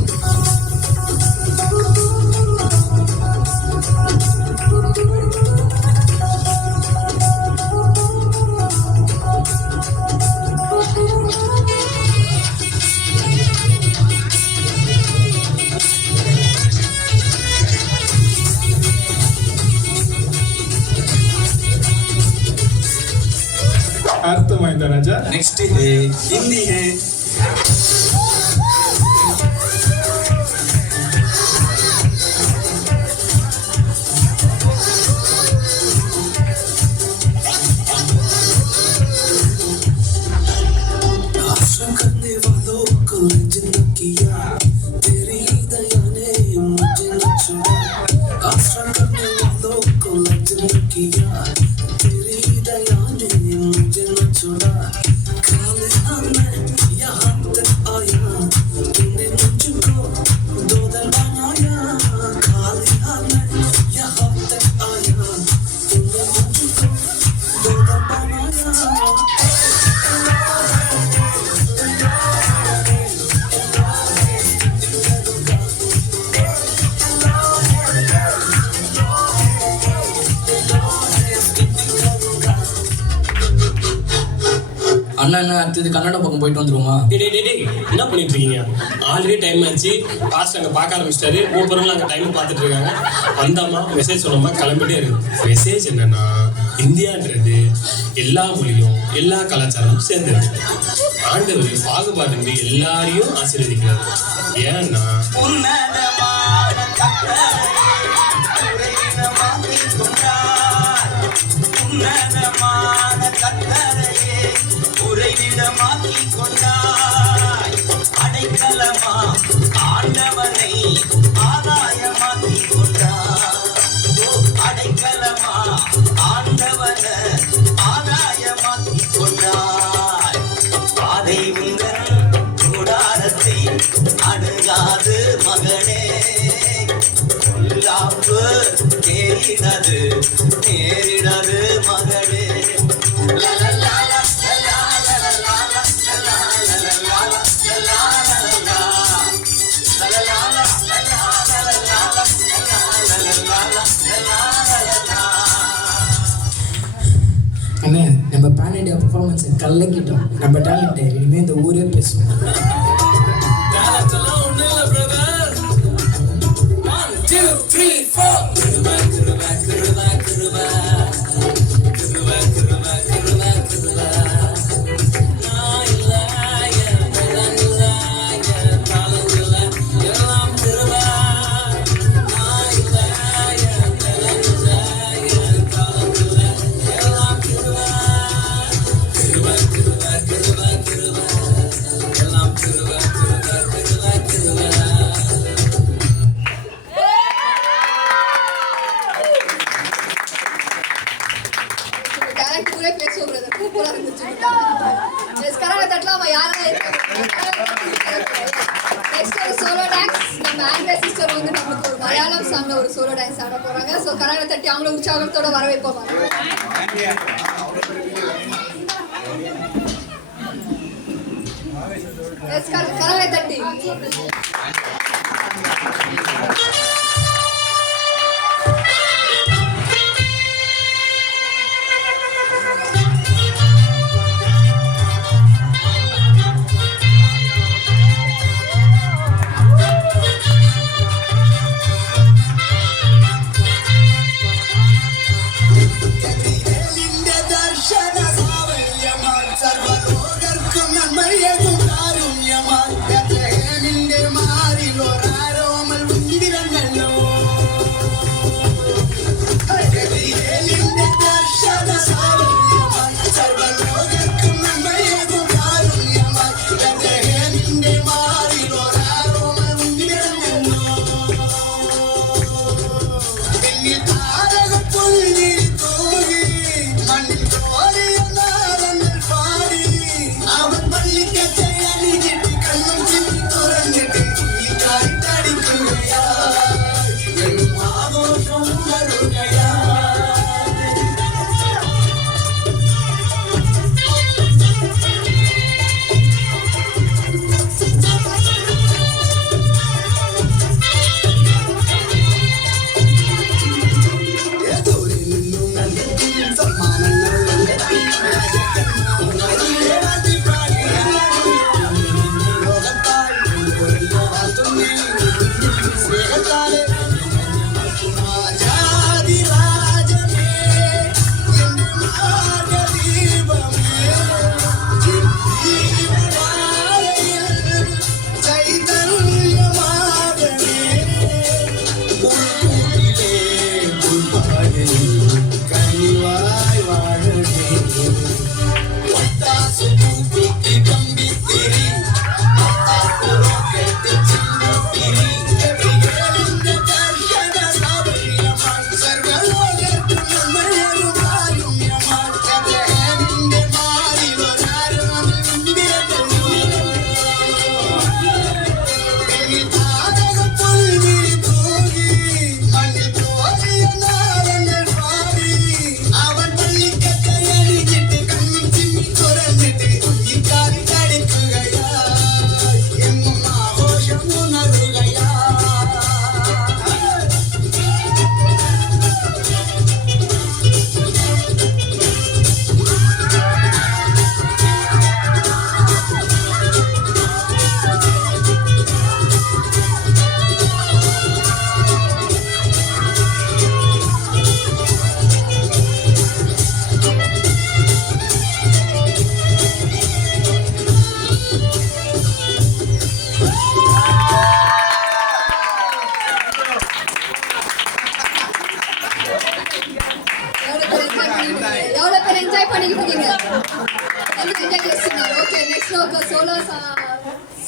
அர்த்தமாயிருந்தா ராஜா? नेक्स्ट है हिंदी है आश्रम करने वालों को जिंदा किया तेरी दया ने मुझे न छोड़ा आश्रम करने वालों को जिंदा किया तेरी दया ने मुझे न छोड़ा खाली हाथ में यहाँ तक आया तूने मुझको दो दल बनाया खाली हाथ में यहाँ तक आया तूने मुझको दो दल बनाया அண்ணா என்ன அடுத்தது கன்னட பக்கம் போயிட்டு வந்துருமா? டேய் என்ன பண்ணிட்டு இருக்கீங்க? ஆல்ரெடி டைம் ஆச்சு. பாஸ்ட் அங்கே பார்க்க ஆரம்பிச்சிட்டாரு. மூப்பரெல்லாம் அங்கே டைம் பார்த்துட்டு இருக்காங்க. வந்தாமா மெசேஜ் சொன்னோமா கிளம்பிட்டே இருக்கு. மெசேஜ் என்னன்னா இந்தியான்றது எல்லா மொழியும் எல்லா கலாச்சாரமும் சேர்ந்துருக்கு. ஆண்டவர் பாகுபாடு எல்லாரையும் ஆசீர்வதிக்கிறார். ஏன்னா உறைவிடமாக்கி கொண்டாய் அடைக்கலமா ஆண்டவனை ஆதாயமாக்கி கொண்டாய் அடைக்கலமா ஆண்டவனை ஆதாயமாக்கி கொண்டாய் பாதை உங்கள் கூடாரத்தை அணுகாது மகனே பொல்லாப்பு நேரிடது மகனே அண்ணே நம்ம பேன் இண்டியா பெர்ஃபார்மன்ஸை கலக்கிட்டோம். நம்ம டேலண்ட்டை இனிமேல் இந்த ஊரே பேசுவோம். மலையாளம் சாங்ல ஒரு சோலோ டான்ஸ் ஆட போறாங்க. சோ கரங்களை தட்டி அவங்கள உற்சாகத்தோட வரவேற்போம். கரங்களை தட்டி மாறிலோராரோமல் உந்திரங்கள்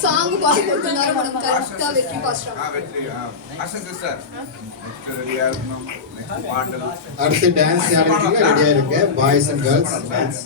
சாங் பாடி கொடுத்தனால மேடம் கரெக்டா வெற்றி பாஸ்டர். வெற்றி. அசன் சிஸ்டர் நெக்ஸ்ட் ரெடியா இருக்கணும். நெக்ஸ்ட் பாடல். அடுத்து டான்ஸ் யாருக்கு ரெடியா இருக்கு? Boys and girls dance.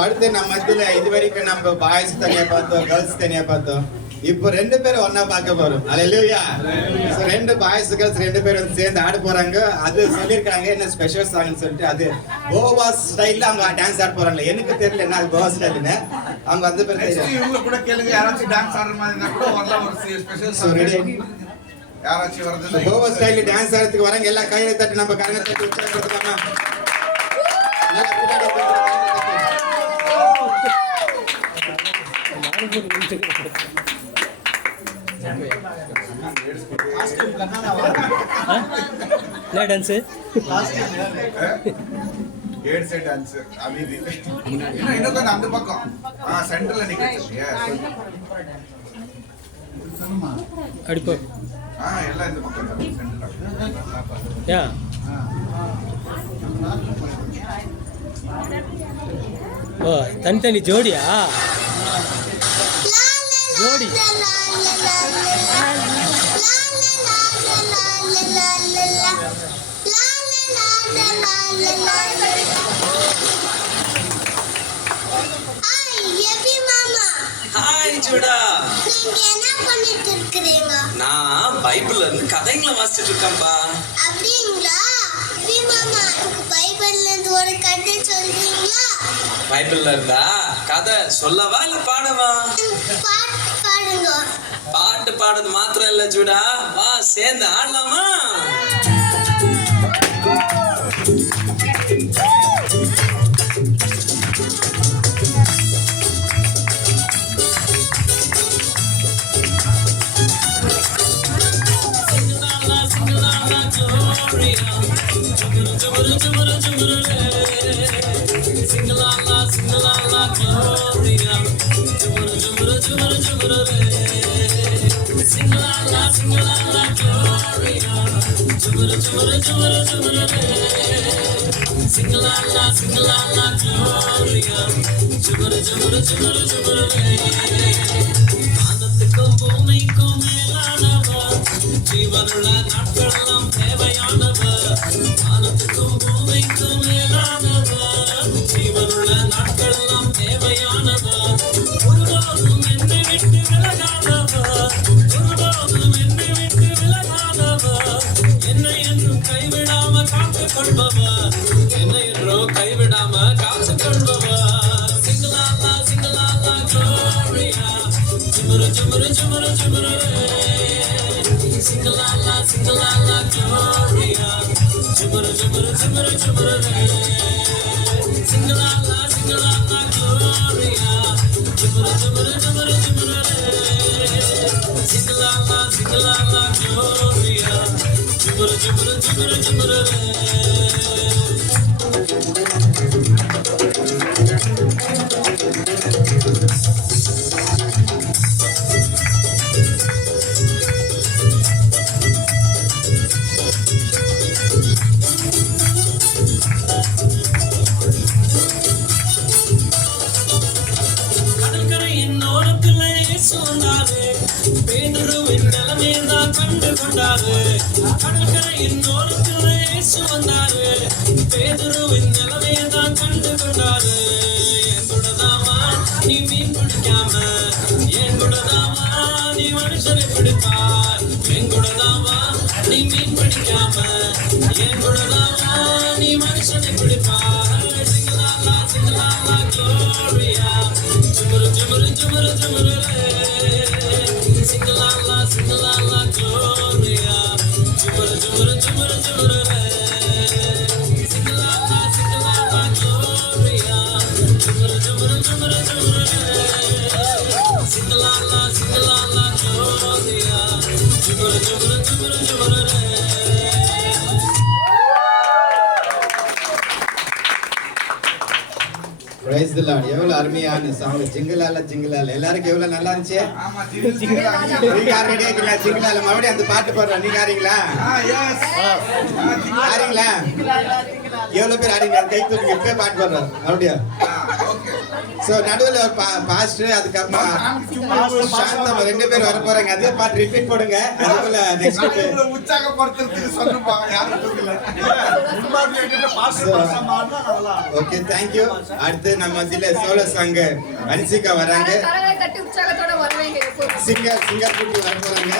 அடுத்து நம்ம மத்தியில இது வரைக்கும் நம்ம பாய்ஸ் தனியா பார்த்தோம், கேர்ள்ஸ் தனியா பார்த்தோம். இப்போ ரெண்டு பேரும் ஒன்னா பார்க்க போறோம். அல்லேலூயா. சோ ரெண்டு பாய்ஸ் கேர்ள்ஸ் ரெண்டு பேரும் வந்து சேர்ந்து ஆட போறாங்க. அது சொல்லிருக்காங்க என்ன ஸ்பெஷல் சாங்னு சொல்லிட்டு, அது கோவா ஸ்டைல்ல அவங்க டான்ஸ் ஆட போறாங்க. எனக்கு தெரியல என்ன அது கோவா ஸ்டைல்னு. அவங்க அந்த பேர் தெரியும். இவங்க கூட கேளுங்க, யாராச்சும் டான்ஸ் ஆடுற மாதிரி இருந்தா கூட வரலாம். ஒரு ஸ்பெஷல் சோ ரெடி யாராச்சும் வரது கோவா ஸ்டைல்ல டான்ஸ் ஆடுறதுக்கு வராங்க. எல்லாம் கையில தட்டி நம்ம கரங்களை தட்டி உற்சாகப்படுத்தலாமா? நல்லா பின்னாடி போயிட்டு என்ன டான்ஸு ஏட் சைடு டான்ஸ் அமைதி இன்னும் கொஞ்சம் அந்த பக்கம் சென்டர்ல நிக்கிறீங்க அடிப்போ எல்லாம் இந்த பக்கம் சென்டர்ல யா ஓ தனித்தனி ஜோடியா ஜோடி ஹாய் ஜோடா, நீங்க என்ன பண்ணிட்டு இருக்கீங்க? நான் பைபிள்ல இருந்து கதைகளை வாசிச்சுட்டு இருக்கேன்ப்பா. அப்படிங்களா? மாமா, பைபிள்ல இருந்து ஒரு கதை சொல்றீங்களா? பைபிள்ல இருந்தா கதை சொல்லவா இல்ல பாடவா? பாடுங்க. பாட்டு பாடுறது மாத்திரம் இல்ல ஜோடா, வா சேர்ந்து ஆடலாமா? வானத்துக்கும் பூமிக்கும் மேலானவர், ஜீவனுள்ள நாட்களெல்லாம் தேவையானவர். வானத்துக்கும் பூமிக்கும் மேலானவர், ஜீவனுள்ள நாட்களெல்லாம் தேவையானவர். ஒருபோதும் என்னை விட்டு விலகாதவர், ஒருபோதும் என்னை விட்டு விலகாதவர். என்னை என்றும் கைவிடாம காத்துக் கொள்பவர், என்னை என்றும் கைவிடாம காத்துக் கொள்பவர். சிங்கலாலா சிங்கலாலா Gloria, ஜுமுரு ஜுமுரு ஜுமுரு ஜுமுரு. Singalala, singalala, Gloria. Jumuru, jumuru, jumuru, jumuru. Singalala, singalala, Gloria. Jumuru, jumuru, jumuru, jumuru. Singalala, singalala, Gloria. Jumuru, jumuru, jumuru, jumuru. பேதுருவின் நிலைமைதான் கண்டு கொண்டாரு. கடற்கரையின் ஓரத்திலே இயேசு வந்தாரு. பேதுருவின் நிலைமைதான் கண்டு கொண்டாரு. என் கூடதாமா நீ மீன் பிடிக்காம, என் கூடதாமா நீ மனுஷனை பிடிப்பார். என் கூடதாமா நீ மீன் பிடிக்காம, என் கூடதாமா நீ மனுஷனை பிடிப்பார். சிங்கலாலா சிங்கலாலா Gloria, ஜுமுரு ஜுமுரு ஜுமுரு ஜுமுரு. Singalala, singalala, Gloria. Jumuru, jumuru, jumuru, jumuru. Singalala, singalala, Gloria. Jumuru, jumuru, jumuru, jumuru. Singalala, singalala, Gloria. Jumuru, jumuru, jumuru, jumuru. Praise the Lord. எவ்வளவு அருமையான சாங். ஜிங்கலால ஜிங்கலால எல்லாருக்கும் எவ்வளவு நல்லா இருந்துச்சு. நீங்க ரெடியா இருக்கீங்களா? ஜிங்கலால மறுபடியும் அந்த பாட்டு பாடுறோம். நீங்க ஆறீங்களா? ஆறீங்களா? எவ்வளவு பேர் ஆறீங்க? கை தூக்கி இப்பவே பாட்டு பாடுறோம் மறுபடியும். சோ நடுவுல ஒரு பாஸ்டர், அதுக்கப்புறமா சாந்தம் ரெண்டு பேர் வர போறாங்க. அதே பாட்டு ரிப்பீட் போடுங்க. அதுக்குள்ள நெக்ஸ்ட் உற்சாகப்படுத்துறதுக்கு சொல்லுப்பா, யாரும் தூக்கல. Okay, thank you. அடுத்து நம்ம மத்தியில சோலோ சாங் அன்சிகா வராங்க. சிங்கர் கூட்டி வர போறாங்க.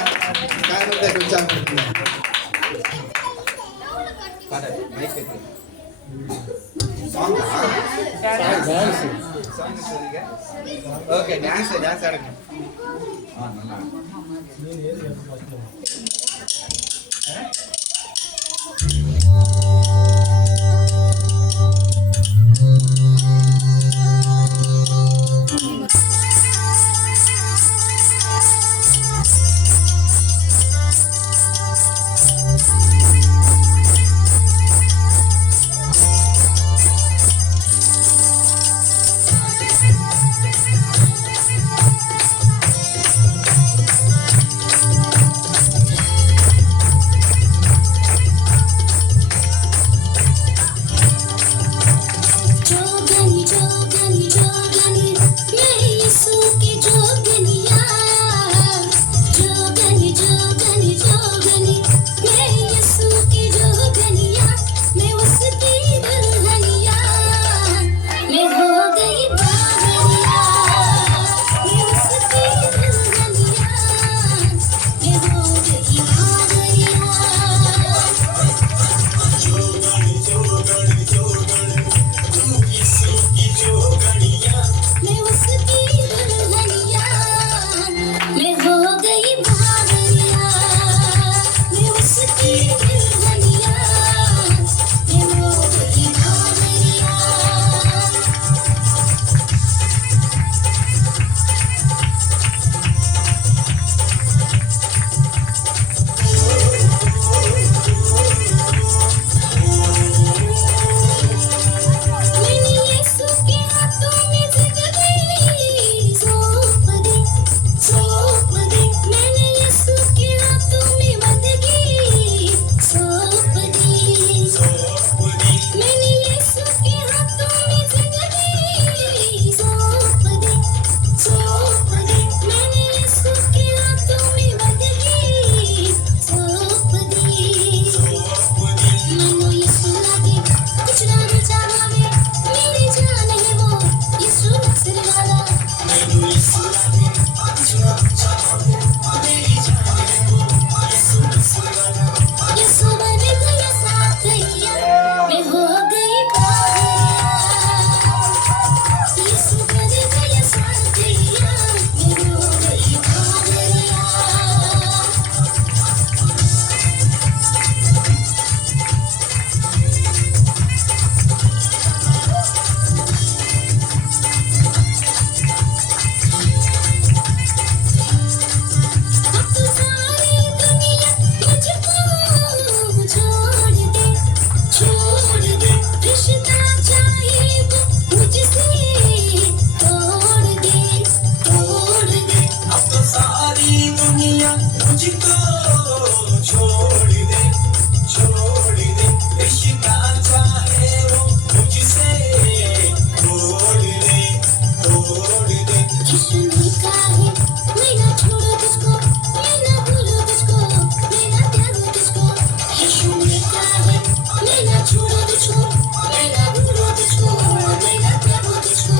காரணத்தை உற்சாகப்படுத்துங்க. ஓகே, டான்ஸ் ஆடுங்க. நல்லா सैया मुझको छोड़ दे इश्क चाहे वो मुझसे तोड़ दे किसने कहा है मैं ना छोड़ू तुझको मैं ना भूलू तुझको मैं ना त्यागू तुझको किसने कहा है मैं ना छोड़ू तुझको मैं ना भूलू तुझको मैं ना त्यागू तुझको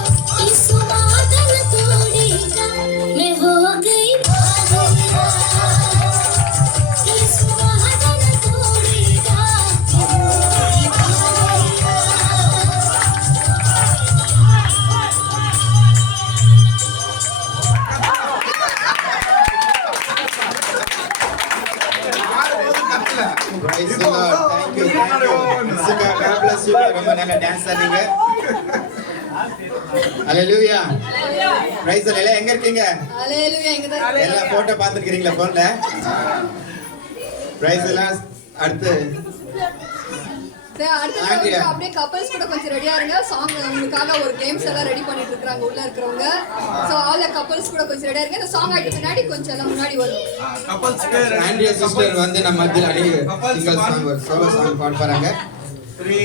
इस बादल तोड़ेगा मैं हो गई पागल इस बादल तोड़ेगा मैं हो गई पागल Praise the Lord. Thank you. Jessica, God bless you. ரொம்ப நல்ல dance ஆடுறீங்க. Hallelujah. Praise the Lord. எங்க இருக்கீங்க? ஹalleluya இங்க தான் எல்லாம் போட்டோ பார்த்துக்கிறீங்களா போன்ல? Praise the Lord. அடுத்து அடுத்த கொஞ்சம் அப்படியே கப்பல்ஸ் கூட கொஞ்சம் ரெடியா இருங்க சாங் உங்களுக்காக ஒரு கேம்ஸ் எல்லாம் ரெடி பண்ணிட்டு இருக்காங்க உள்ள இருக்கிறவங்க சோ ஆல் கப்பல்ஸ் கூட கொஞ்சம் ரெடியா இருங்க இந்த சாங் ஆயிட்டு பின்னாடி கொஞ்சம் எல்லாம் முன்னாடி வரும் கப்பல்ஸ்க்கு ஆண்ட்ரியா சிஸ்டர் வந்து நம்ம மத்தியில சிங்கிள் சாங் ஒரு சோலோ சாங் பாட போறாங்க 3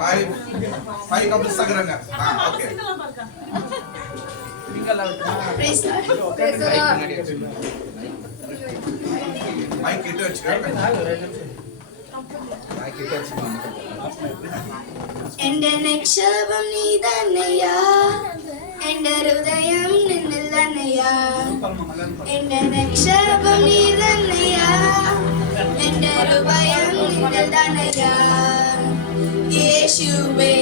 4 5 கப்பல்ஸ் தங்கறாங்க okay Praise the Lord. Praise the Lord. Mic கிட்ட வச்சுக்கோங்க എന്റെ നിക്ഷേപം നീ തന്നെയാ എന്റെ ഹൃദയം നിന്നിൽ തന്നെയാ എന്റെ നിക്ഷേപം നീ തന്നെയാ എന്റെ ഹൃദയം നിന്നിൽ തന്നെയാ യേശുവേ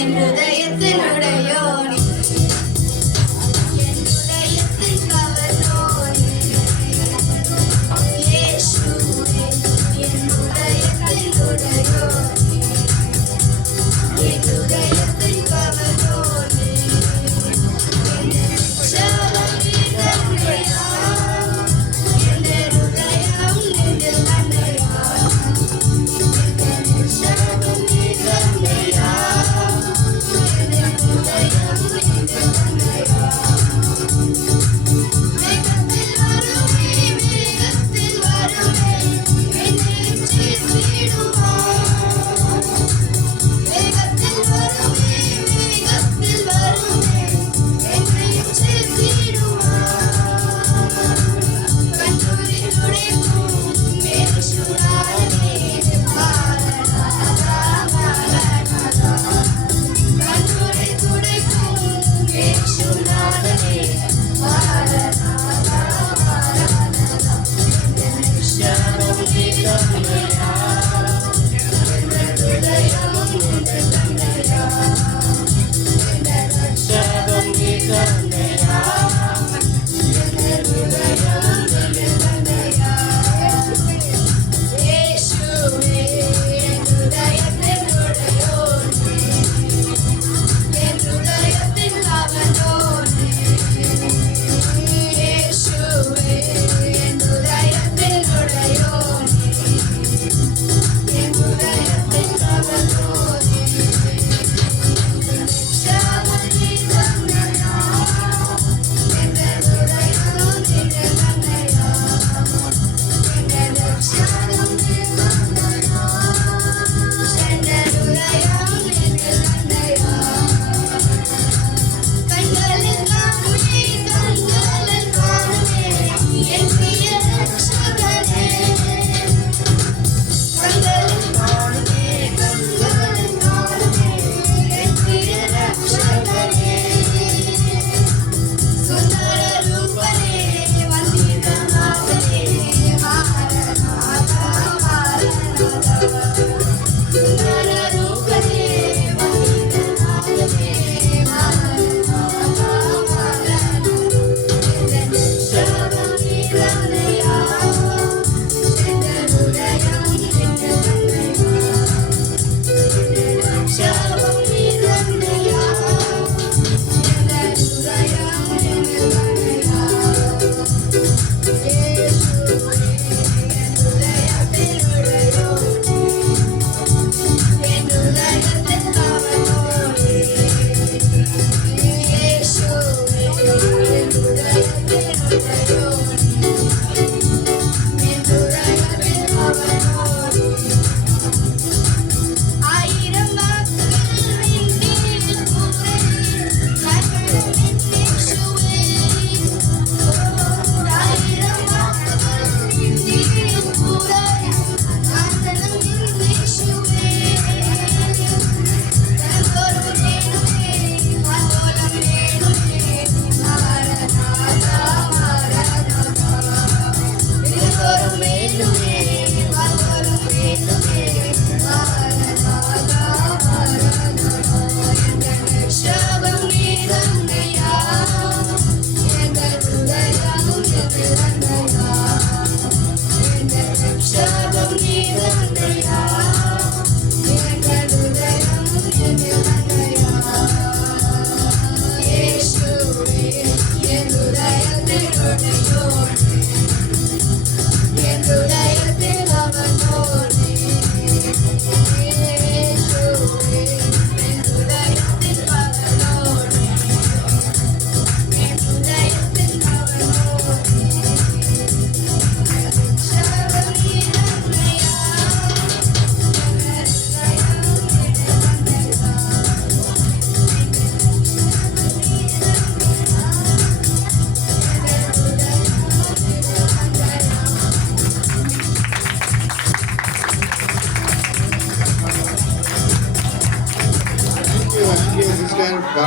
എൻ ഹൃദയത്തിനുടയോനേ എൻ ഹൃദയത്തിൽ കവർന്നോനേ യേശുവേ N ഹൃദയത്തിനുടയോനേ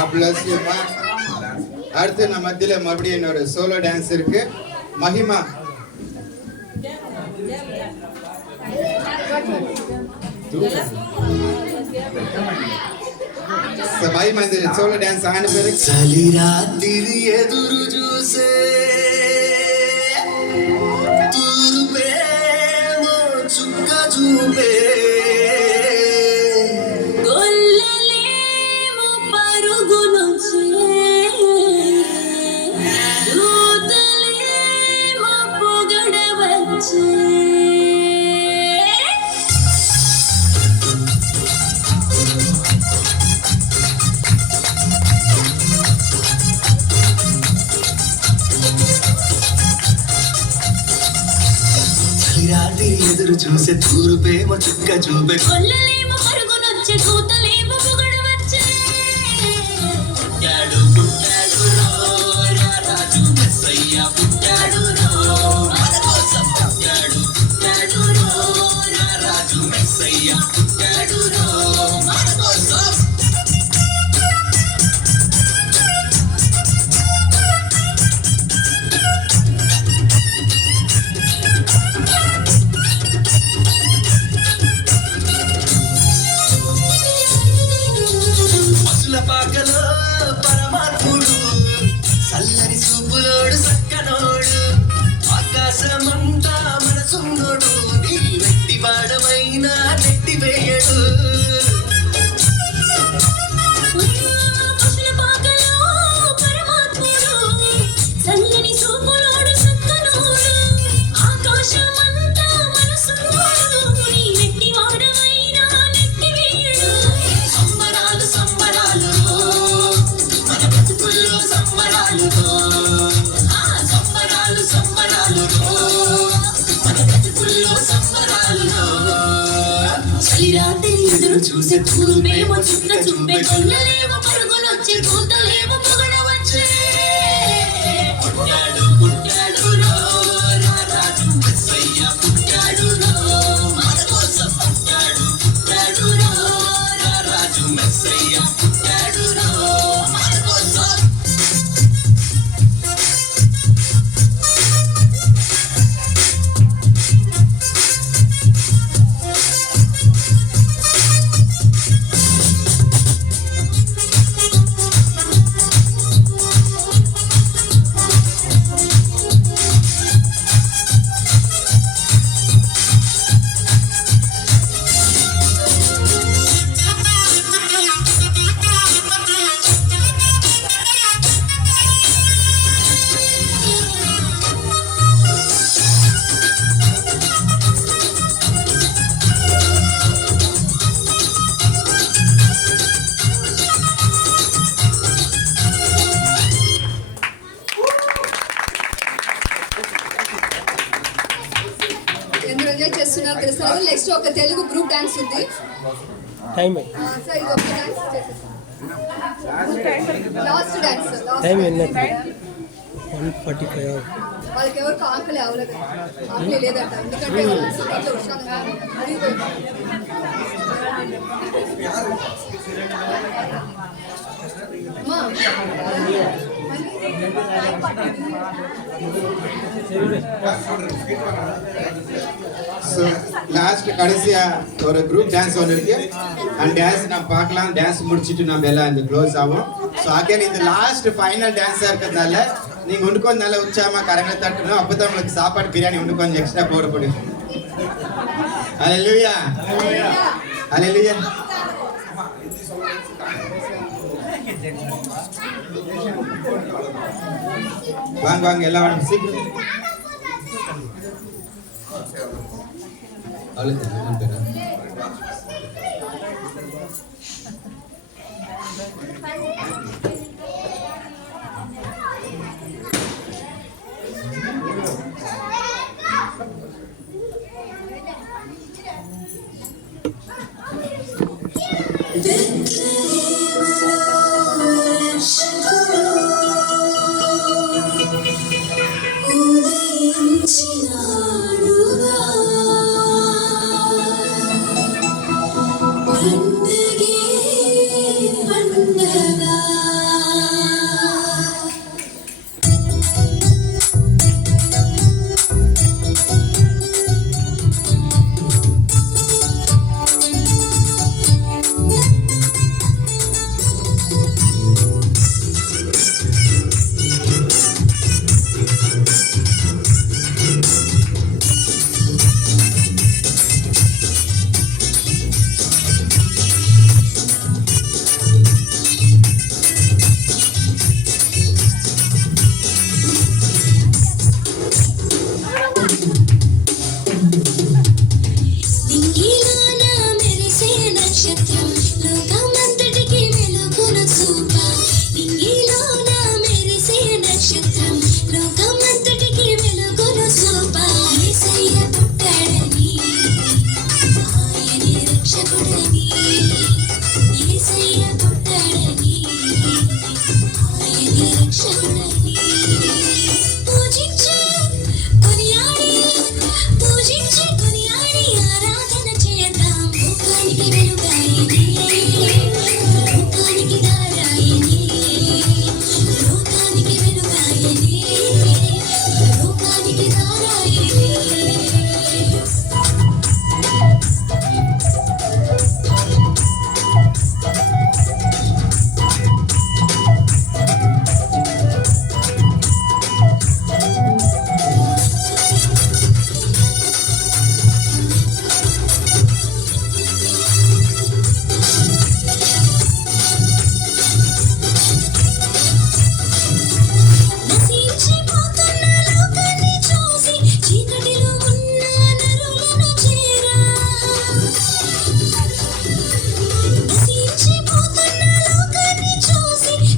God bless you, ma. அடுத்து நம்ம மத்தியில மறுபடியும் இன்னொரு சோலோ டான்ஸ் இருக்கு. மகிமா. మహిమ సోలో డాన్స్ ఆయన పేరు చలి రాత్రి ఎదురు చూసే తూర్పేమో చుక్క చూపే గొల్లలేమో పరుగునొచ్చే దూతలేమో పొగడవచ్చే ఎదురు చూసే తూర్పేమో చుక్క చూపే కొల్లలేమో పరుగునొచ్చే కూతలేమో పొగడవచ్చే పుట్టాడు పుట్టాడు రో రాజు మెస్సయ్య పుట్టాడు రో మన కోసం పుట్టాడు పుట్టాడు రో రాజు మెస్సయ్య పుట్టాడు రో మన కోసం పాకలో పరమాత్ముడు చల్లని చూపులోడు సక్కనోడు ఆకాశమంతా మనసున్నోడు నీ వెట్టి వాడమైనా నెట్టి వేయడు పశుల పాకలో పరమాత్ముడు చల్లని చూపులోడు సక్కనోడు ఆకాశమంతా మనసున్నోడు నీ వెట్టి వాడమైనా నెట్టి వేయడు సంబరాలు సంబరాలు మన బతుకుల్లో సంబరాలు సంబరాలు సంబరాలు మన బతుకుల్లో సంబరాలు చలిరాత్రి ఎదురు చూసే తూర్పేమో చుక్క చూపే కొల్లలేమో పరుగునొచ్చే కూతలేమో పొగడవచ్చే పుట్టాడు పుట్టాడు రో రాజు మెస్సయ్య పుట్టాడు రో మన కోసం పుట్టాడు పుట్టాడు రో రాజు మెస్సయ్య పుట్టాడు రో మన కోసం ఎందుకు ఎంజాయ్ చేస్తున్నారు తెలుసు. నెక్స్ట్ ఒక తెలుగు గ్రూప్ డాన్స్ ఉంది. టైం సార్ ఇది ఒక డాన్స్ చేసేస్తాం. లాస్ట్ డాన్స్ టైం ఎన్ని 1:45 వాళ్ళకి ఎవరికి ఆకలి అవ్వలేదు, ఆకలి లేదంట. ఎందుకంటే వాళ్ళు ఉష్ణంగా అడిగిపోయింది. ஸோ லாஸ்ட் கடைசியா ஒரு குரூப் டான்ஸ் ஒன்று இருக்கு. அந்த டான்ஸ் நம்ம பார்க்கலாம். டான்ஸ் முடிச்சுட்டு நம்ம எல்லாம் இந்த க்ளோஸ் ஆகும். ஸோ அகைன் இது லாஸ்ட் ஃபைனல் டான்ஸாக இருக்கிறதுனால நீங்க ஒன்று கொஞ்சம் நல்லா உற்சாகமா கரங்களை தட்டணும். அப்பதான் உங்களுக்கு சாப்பாடு பிரியாணி ஒன்று கொஞ்சம் எக்ஸ்ட்ரா போடப்படும். ஹல்லேலூயா ஹல்லேலூயா. வாங்க வாங்க எல்லாம் வாங்க சீக்கிரம். ఉదయించినాడుగా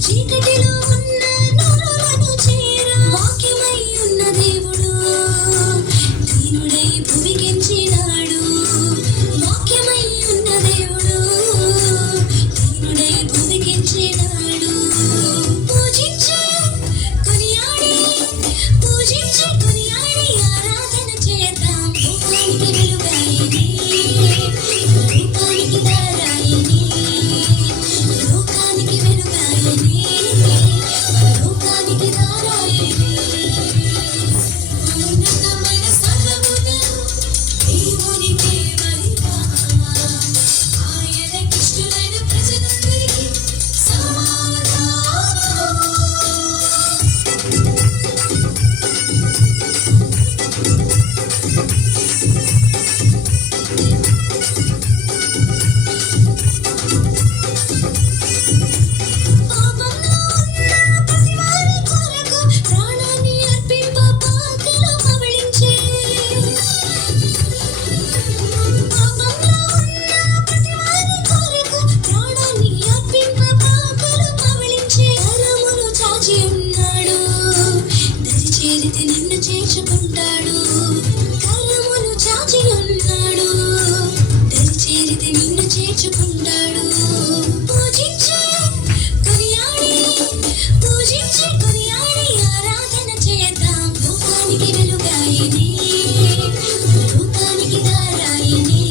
చీకటిలో ఉన్న నరులను చేరా వాక్యమై ఉన్న దేవుడు దీనుడై భువికించినాడు వాక్యమై ఉన్న దేవుడు దీనుడై భువికించినాడు పూజించే కొనియాడి ఆరాధన చేద్దాం రూపానికి వెలుగాయని రూపానికి దారాయని లోకానికి వెలుగాయని లోకానికి దారాయని ఉన్నతమైన స్థలమున దేవునికి మహిమ ఆయనకిష్టులైన ప్రజలందరికీ సమాధానం పాపంలో ఉన్న ప్రతివారి కొరకు ప్రాణాన్ని అర్పింప పాకలో పవళించే పాపంలో ఉన్న ప్రతివారి కొరకు ప్రాణాన్ని అర్పింప పాకలో పవళించే కరములు చాచి ఉన్నాడు దరి చేరితే నిన్ను చేర్చుకుంటాడు కరములు చాచి ఉన్నాడు దరి చేరితే నిన్ను చేర్చుకుంటాడు పూజించే కొనియాడి ఆరాధన చేద్దాం లోకానికి వెలుగాయని లోకానికి దారాయని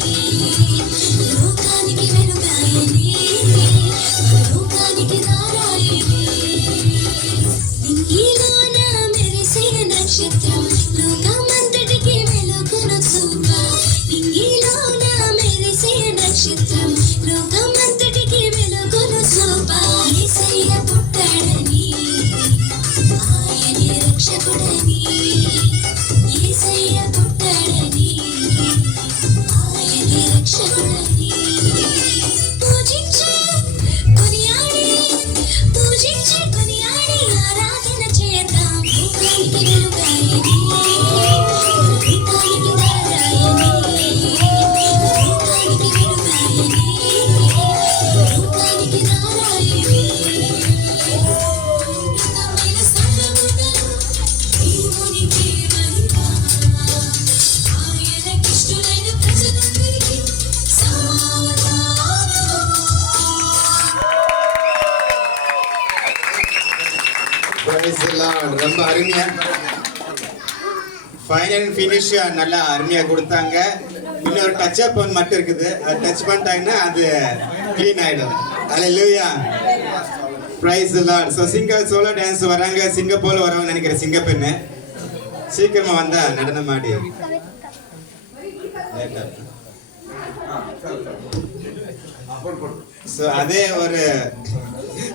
లోకానికి వెలుగాయని లోకానికి దారాయని నింగిలోన మెరిసే నక్షత్రం లోకమంతటికి వెలుగును చూప నింగిలోన మెరిసే నక్షత్రం లోకమంతటికి వెలుగును చూప యేసయ్య పుట్టాడని ఆయనే రక్షకుడని యేసయ్య పుట్టాడని ఆయనే రక్షకుడని పూజించే కొనియాడి ఆరాధన చేద్దాం లోకానికి వెలుగాయని లోకానికి దారాయని లోకానికి వెలుగాయని లోకానికి దారాయని ఉన్నతమైన స్థలమున దేవునికి మహిమ ఆయనకిష్టులైన ప్రజలందరికీ సమాధానం Praise the Lord. ரொம்ப அருமையா ஃபைனல் ஃபினிஷ் நல்லா அருமையா கொடுத்தாங்க. இன்னொரு டச் அப் ஒன்று மட்டும் இருக்குது. அது டச் பண்ணிட்டாங்கன்னா அது க்ளீன் ஆயிடும். ஹalleluya. Praise the Lord. So solo dance வராங்க. சிங்கப்பூர்ல வரவங்க நினைக்கிறேன் சிங்கப்பெண்ணு சீக்கிரமா வந்தா நடனம் ஆடி ஸோ அதே ஒரு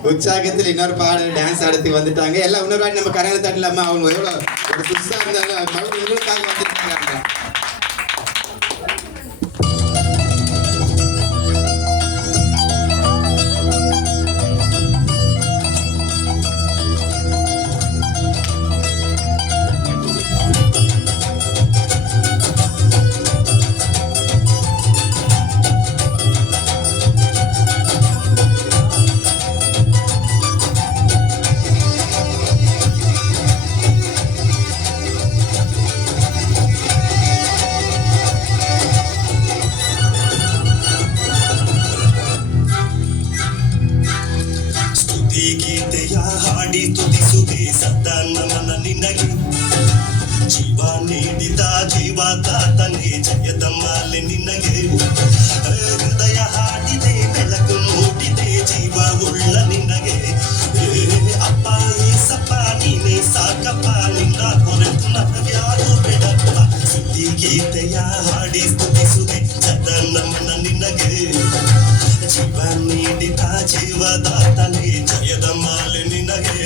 உற்சாகத்தில் இன்னொரு பாடல் டான்ஸ் ஆடுறதுக்கு வந்துட்டாங்க. எல்லாம் இன்னொரு வாட்டி நம்ம கரங்களை தட்டலாமா? அவங்க எவ்வளோ ஒரு புதுசாக இருந்தாலும் மறுபடியும் உங்களுக்காக வந்துட்டாங்க. ಗೀತೆಯ ಹಾಡಿ ತುದಿಸುವೆ ಸದಾ ನಮನ ನಿನಗೆ ಜೀವ ನೀಡಿದ ಜೀವದಾತನೇ ಜಯದ ಮಾಲೆ ನಿನಗೆ ಹೃದಯ ಹಾಡಿದೆ ಬೆಳಕು ಮೂಡಿದೆ ಜೀವ ಉಳ್ಳ ನಿನಗೆ ಅಪ್ಪ ಏಸಪ್ಪ ನೀನೇ ಸಾಕಪ್ಪ ನಿನ್ನ ಹೊರತು ನಮಗ್ಯಾರು ಬೇಡಪ್ಪ ಸುದ್ದಿ ಗೀತೆಯ ಹಾಡಿ ಸ್ತುತಿಸುವೆ ಸದಾ ನಮನ ನಿನಗೆ ಜೀವ ನೀಡಿದ ಜೀವದಾತನೇ ಜಯದ ಮಾಲೆ ನಿನಗೆ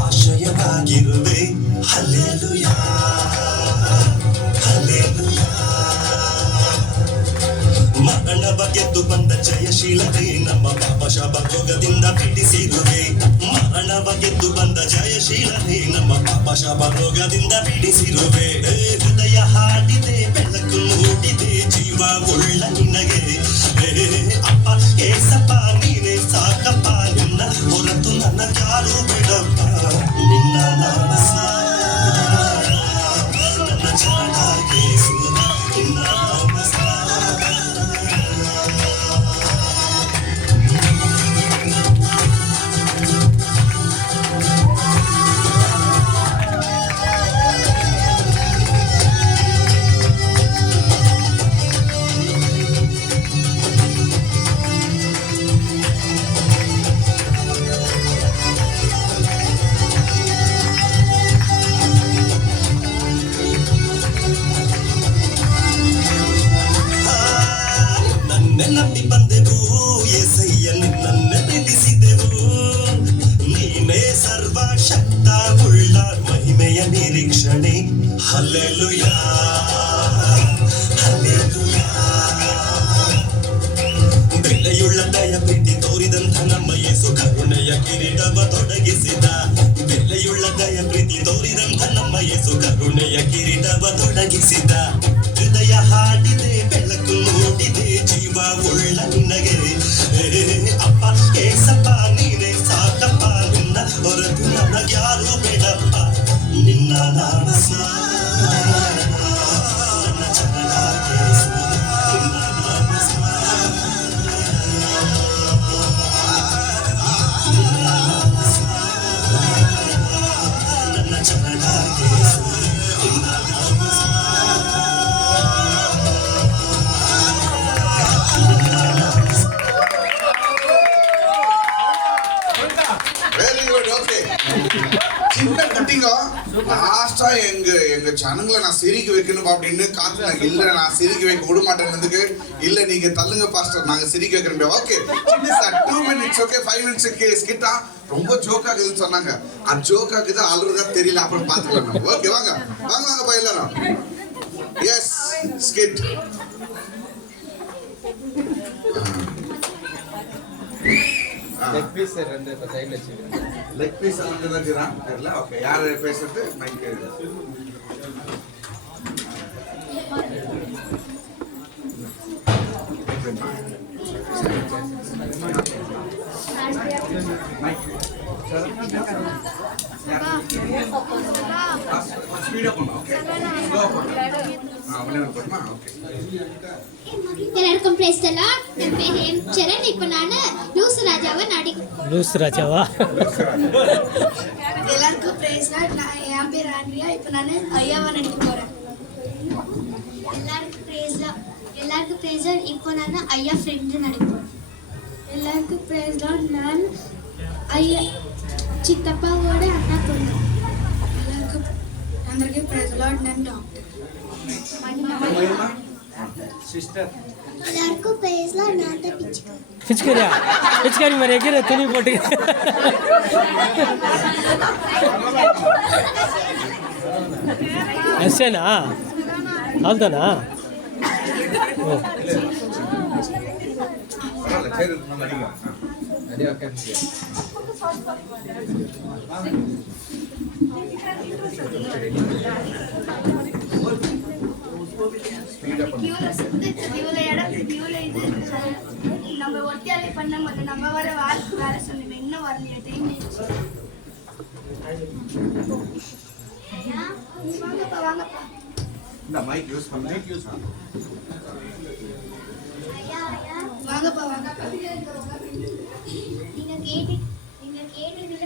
ಆಶಯವಾಗಿರುವೆ ಹಲ್ಲೆಲೂಯಾ ಹಲ್ಲೆಲೂಯಾ ಮರಣವ ಗೆದ್ದು ಬಂದ ಜಯಶೀಲತೆ ನಮ್ಮ ಪಾಪ ಶಾಪ ರೋಗದಿಂದ ಬಿಡಿಸಿರುವೆ ಮರಣವ ಗೆದ್ದು ಬಂದ ಜಯಶೀಲತೆ ನಮ್ಮ ಪಾಪ ಶಾಪ ರೋಗದಿಂದ ಬಿಡಿಸಿರುವೆ ಹೃದಯ ಹಾಡಿದೆ ಬೆಳಕು ಮೂಡಿದೆ ಜೀವ ಉಳ್ಳ ನಿನಗೆ ಅಪ್ಪ ಏಸಪ್ಪ ನೀನೇ ಸಾಕಪ್ಪ ನಿನ್ನ ಹೊರತು ನನ್ನ ಯಾರು ಬಿಡಪ್ಪ ನಿನ್ನ ನಾಮ ನನ್ನ ಚೆನ್ನಾಗಿ ನಿನ್ನ ನಾಮ ನಂಬಿ ಬಂದೆವು ಎಸಯ್ಯ ನಿನ್ನನ್ನೇ ಪ್ರೀತಿಸಿದೆವು ನೀನೇ ಸರ್ವಶಕ್ತ ಉಳ್ಳ ಮಹಿಮೆಯ ನಿರೀಕ್ಷಣೆ ಹಲ್ಲೆಲೂಯಾ ಹಲ್ಲೆಲೂಯಾ ಬೆಲೆಯುಳ್ಳ ದಯ ಪ್ರೀತಿ ತೋರಿದಂಥ ನಮ್ಮ ಯೇಸು ಕರುಣೆಯ ಕಿರೀಟವ ತೊಡಗಿಸಿದ ಬೆಲೆಯುಳ್ಳ ದಯ ಪ್ರೀತಿ ತೋರಿದಂಥ ನಮ್ಮ ಯೇಸು ಕರುಣೆಯ ಕಿರೀಟವ ತೊಡಗಿಸಿದ ಹೃದಯ ಹಾಡಿದೆ ಬೆಳಕು ಮೂಡಿದೆ ಜೀವ ಉಳ್ಳ ನಿನಗೆ ಅಪ್ಪ ಏಸಪ್ಪ ನೀನೇ ಸಾಕಪ್ಪ ನಿನ್ನ ಹೊರತು ನನಗ್ಯಾರು ಬೇಡಪ್ಪ ನಿನ್ನ ನಾಮ ನನ್ನ ಚೆನ್ನಾಗಿ ನಿನ್ನ ನಾಮ ನನ್ನ ಚೆನ್ನಾಗಿ ನಿನ್ನ ನಾಮ வெரி குட் ஓகே சின்ன கட்டிங்க லாஸ்டா எங்க ஜனங்களை நான் சிரிக்க வைக்கணும் அப்படின்னு காத்துனாங்க இல்ல நான் சிரிக்க வைக்க விட மாட்டேன்னதுக்கு இல்ல நீங்க தள்ளுங்க பாஸ்டர் நாங்க சிரிக்க வைக்கிறோம் ஓகே சின்ன 2 மினிட்ஸ் ஓகே 5 மினிட்ஸ் ஸ்கிட்டா ரொம்ப ஜோக் ஆகுதுன்னு சொன்னாங்க அது ஜோக் ஆகுது ஆல்ரெடி தெரியல அப்புறம் பாத்துக்கலாம் நம்ம ஓகே வாங்க வாங்க வாங்க பா எல்லாரும் எஸ் ஸ்கிட் லெக் பீஸ் ரெண்டு சைடுல வச்சிருக்கேன் லெக் பீஸ் அங்க தான் இருக்கான் தெரியல ஓகே யார் பேசுறது மைக் எல்லாருக்கும் பிரைஸ் தி லார்ட். என் பேர் எம் சரண். இப்போ நான் லூசு ராஜாவை லூசு ராஜாவா? எல்லாருக்கும் பிரைஸ் லார்ட். என் பேர் ஆண்ட்ரியா. இப்போ நான் ஐயாவா நடிக்க போறேன். எல்லாருக்கும் பிரைஸ் லார்ட். எல்லாருக்கும் பிரைஸ் லார்ட். இப்போ நான் ஐயா ஃப்ரெண்ட் நடிப்பேன். எல்லாருக்கும் பிரைஸ் லார்ட். நான் ஐயா சித்தப்பாவோட அண்ணா பொண்ணு. అందరికీ ప్రైజ్ లార్డ్. నేను డాక్టర్. சிஸ்டர் எல்லாருக்கும் பிரைஸ் லார்ட். நான் தான் பிச்சுக்கரியா? பிச்சுக்கரி மாதிரி எகிற துணி போட்டு எஸ்ஏனா ஆல்தானா? ஓ சரி நம்ம அடிக்கலாம் நிறைய உட்காந்து நம்ம ஒத்தியாலே பண்ண மாட்டோம். நம்ம வர வேலை சொல்லுங்க இன்னும் வரலையே டைம். வாங்கப்பா வாங்கப்பா. இந்த மைக் யூஸ் பண்ணு. வாங்கப்பா வாங்கப்பா. நீங்க கேட்டதுல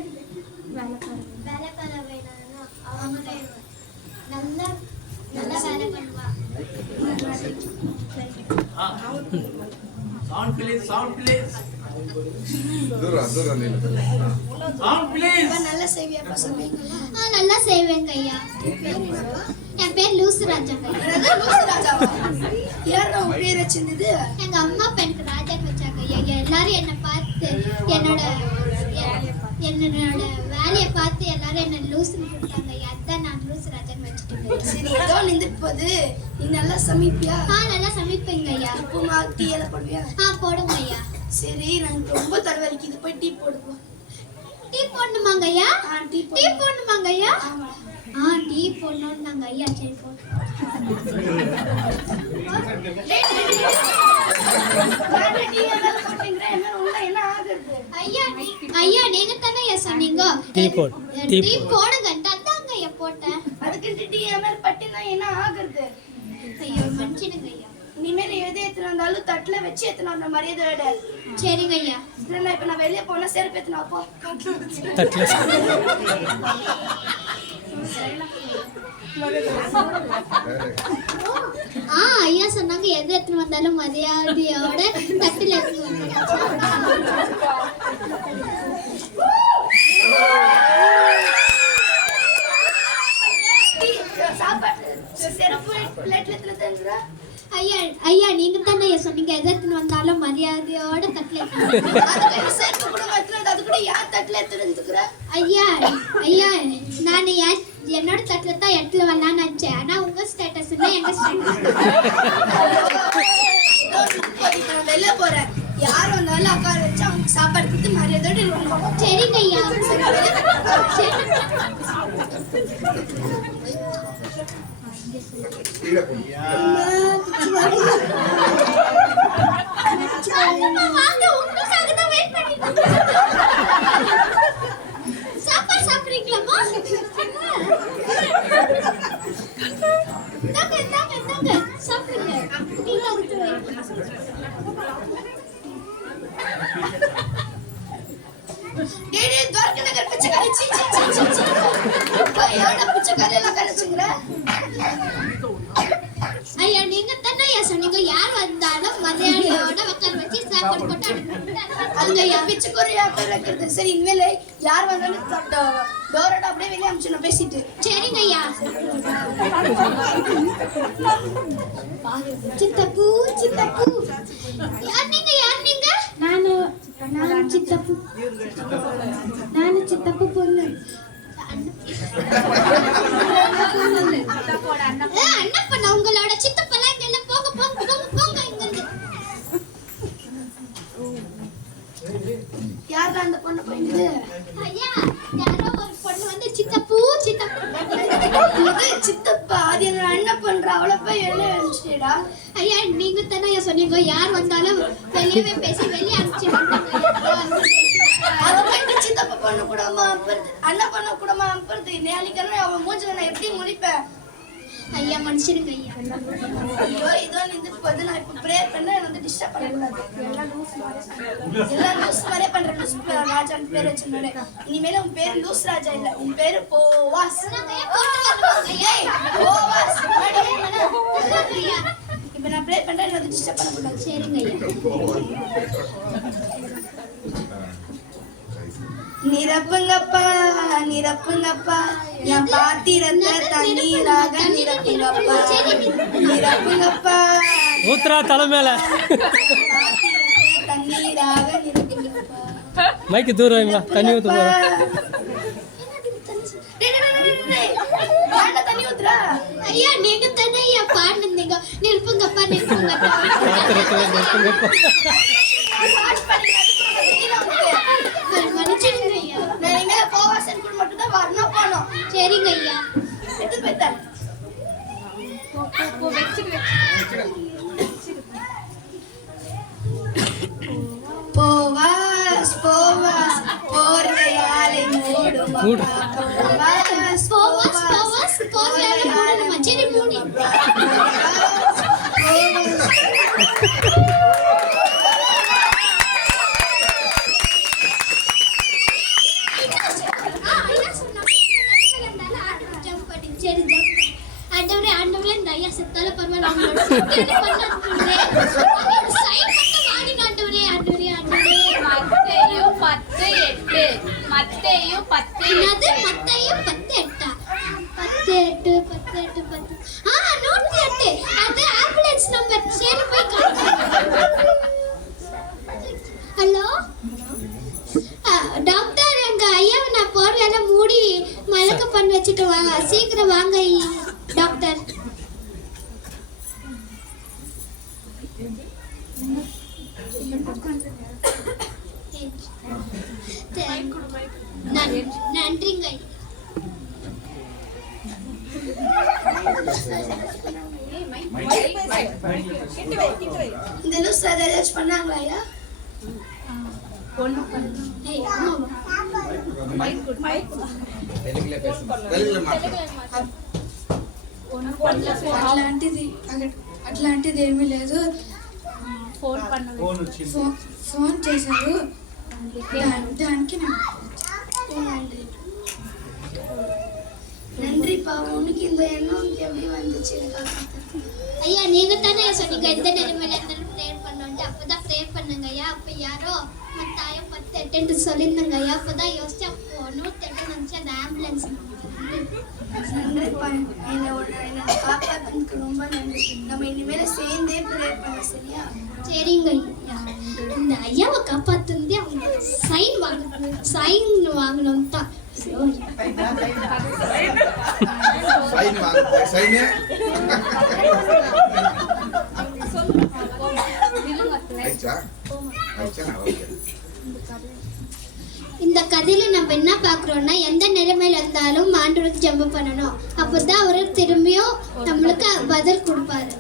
வேலைக்கார வேணாம்னா அவங்க நல்லா நல்லா வேலை பண்ணுவா. Sound please, sound please. தூரம் நில்லு. Sound please. நல்லா செய்வியாப்பா சொல்லுவீங்களா? நல்லா செய்வேங்க ஐயா. என் பேர் லூசு ராஜா. லூசு ராஜாவா? யார் உங்க பேர் வச்சிருந்தது? எங்க அம்மா அப்பா எனக்கு ராஜான்னு வச்சாங்க ஐயா. எல்லாரும் என்னை பார்த்து என்னோட வேலையை பார்த்து எல்லாரும் என்ன லூசுன்னு கொடுத்தாங்க ஐயா, அதான் நான் லூசு ராஜான்னு வச்சுட்டேன். சரி ஏதோ நின்றுட்டு போகுது, நீ நல்லா சமைப்பியா? நல்லா சமைப்பேங்க ஐயா. உப்புமா டீ எல்லாம் போடுவியா? போடுங்க ஐயா. சரி எனக்கு ரொம்ப தலைவலிக்குது, போய் டீ போடுவோம். டீ போடணுமாங்க ஐயா? டீ போடணுமாங்க ஐயா? டீ போடணும்னாங்க ஐயா. சரி போடு. ஐயா நீங்க தானே சொன்னீங்க டீ போடு, டீ போடுங்க, அதாங்க ஐயா போட்டேன். அதுக்கு டீ எம்எல் பட்டினா என்ன ஆகுறது? ஐயோ மன்னிச்சிடுங்க ஐயா. இனிமேல் எது எத்தனை வந்தாலும் தட்டுல வச்சு எத்தனை வந்த மரியாதை. சரிங்க ஐயா. இல்லைன்னா இப்ப நான் வெளியே போனா செருப்பு எத்தனை அப்போ தட்டில் ஐயா சொன்னாங்க எது எடுத்துட்டு வந்தாலும் மரியாதையோட தட்டுல ஐயா ஐயா நீங்க தானே சொன்னீங்க எது எடுத்துட்டு வந்தாலும் மரியாதையோட தட்டுல அது கூட யார் தட்டுல எடுத்துக்கிற? ஐயா ஐயா நான் என்னோட தட்டுல தான் எடுத்துல வரலான்னு நினைச்சேன். ஆனா உங்க ஸ்டேட்டஸ் எங்க ஸ்டேட்டஸ். வெளில போறேன், யார் வந்தாலும் அக்கா வச்சு அவங்க சாப்பாடு கொடுத்து மரியாதையோட. சரிங்க ஐயா. சாப்பாடு சாப்பிடுறீங்களாமா? சாப்பிடுங்க. ஐயா நீங்க தானே சொன்னீங்க யார் வந்தாலும் மரியாதையோட உட்கார வச்சு சாப்பாடு போட்டு அதுங்க பிச்சுக்குறையா வைக்கிறது. சரி இனிமேல் யார் வந்தாலும் டோரோட அப்படியே வெளியே அனுப்பிச்சு பேசிட்டு. சரிங்க ஐயா. சித்தப்பு சித்தப்பு யார் நீங்க? நான் சித்தப்பு. நான் சித்தப்பு பொண்ணு. அண்ணப்பண்ண உங்களோட சித்தப்பெல்லாம் இங்க இல்ல. போங்க போங்க போங்க போங்க இங்க. யார் அந்த பொண்ணு போயிட்டு? ஐயா யாரோ ஒரு பொண்ணு வந்து சித்தப்பு சித்தப்பு. சித்தப்பா அது என்ன அண்ணன் பண்ற? அவளை போய் வெளியே அனுப்பிச்சிடா. ஐயா நீங்க தானே சொன்னீங்க யார் வந்தாலும் வெளியவே பேசி வெளியே அனுப்பிச்சிடுங்க. அவ போயிட்டு சித்தப்பா பொண்ணு கூடமா அனுப்புறது, அண்ணன் பொண்ணு கூடமா அனுப்புறது. நேலிக்கன்னா அவன் மூஞ்சில நான் எப்படி முடிப்பேன்? ஐயா மனுஷனுங்க ஐயா. ஐயோ இதோ நின்று போது நான் இப்ப பிரேயர் பண்ண வந்து டிஸ்டர்ப் பண்ணக்கூடாது. எல்லாம் லூஸ் மாதிரியே பண்றேன். லூஸ் ராஜான்னு பேர் வச்சிருந்தேன். இனிமேல உன் பேரு லூஸ் ராஜா இல்ல, உன் பேரு போவாஸ். போவாஸ். இப்ப நான் பிரேயர் பண்றேன், வந்து டிஸ்டர்ப் பண்ணக்கூடாது. சரிங்க ஐயா. நிரப்புங்கப்பா நிரப்புங்கப்பா என் பாத்திரத்தை தண்ணீராக நிரப்புங்கப்பா. நிரப்புங்கப்பா ஊத்துறா தலை மேல. தண்ணீராக நிரப்புங்கப்பா. மைக்கு தூரம் வைங்களா, தண்ணி ஊற்ற போகிறேன். தண்ணி ஊத்துறா. ஐயா நீங்க தானே ஐயா பாடுனீங்க நிற்புங்கப்பா நிற்புங்கப்பா. மன்னிச்சிடுங்க ஐயா. நான் இனிமேல போவாசன் கூட மட்டும் தான் வரணும் போனோம். சரிங்க ஐயா. எடுத்து போய்த்தேன். போவாஸ் போவாஸ் போர்வையாலை மூடும். போவாஸ் போவாஸ் போவாஸ் போர்வையாலை மூடும். சரி மூடி. ஆண்டவரே இந்த ஐயா செத்தால பரவாயில்ல அவங்களோட சைட் பண்ண வாடி ஆண்டவரே ஆண்டவரே ஆண்டவரே. மத்தேயு 10:8 என்னது மத்தேயு 10:8 10:8 108 அது ஆம்புலன்ஸ் நம்பர். சரி போய் ஹலோ டாக்டர் எங்க ஐயாவை நான் போர்வையால மூடி செக்கப் பண்ணி வச்சுட்டு வாங்க. சீக்கிரம் வாங்க டாக்டர். நன்றிங்க. இந்த நியூஸ் ஏதாச்சும் பண்ணாங்களா ஐயா? అట్లాంటిది ఏమీ లేదు. ఫోన్ చేశారు దానికి நன்றிப்பா. உனக்கு இந்த எண்ணம் எப்படி வந்துச்சு? ஐயா நீங்க தானே சொன்னீங்க எந்த நிலைமையில இருந்தாலும் ப்ரேயர் பண்ணோன்ட்டு. அப்பதான் ப்ரேயர் பண்ணுங்க ஐயா. அப்ப யாரோ மத்தாயம் 10:8 சொல்லியிருந்தாங்க ஐயா. அப்பதான் யோசிச்சா 108 நினைச்சு அந்த ஆம்புலன்ஸ். நன்றிப்பா, என்னை காப்பாத்துக்கு ரொம்ப நன்றி. நம்ம இனிமேல சேர்ந்தே ப்ரேயர் பண்ண, சரியா? சரிங்க ஐயா. இந்த ஐயாவை காப்பாத்துனதே அவங்க சைன் வாங்கணும் தான். இந்த கதையில நம்ம என்ன பாக்குறோம்னா, எந்த நிலைமையில இருந்தாலும் ஆண்டவருக்கு ஜெபம் பண்ணணும். அப்பதான் அவரு திரும்பியும் நம்மளுக்கு பதில் கொடுப்பாரு.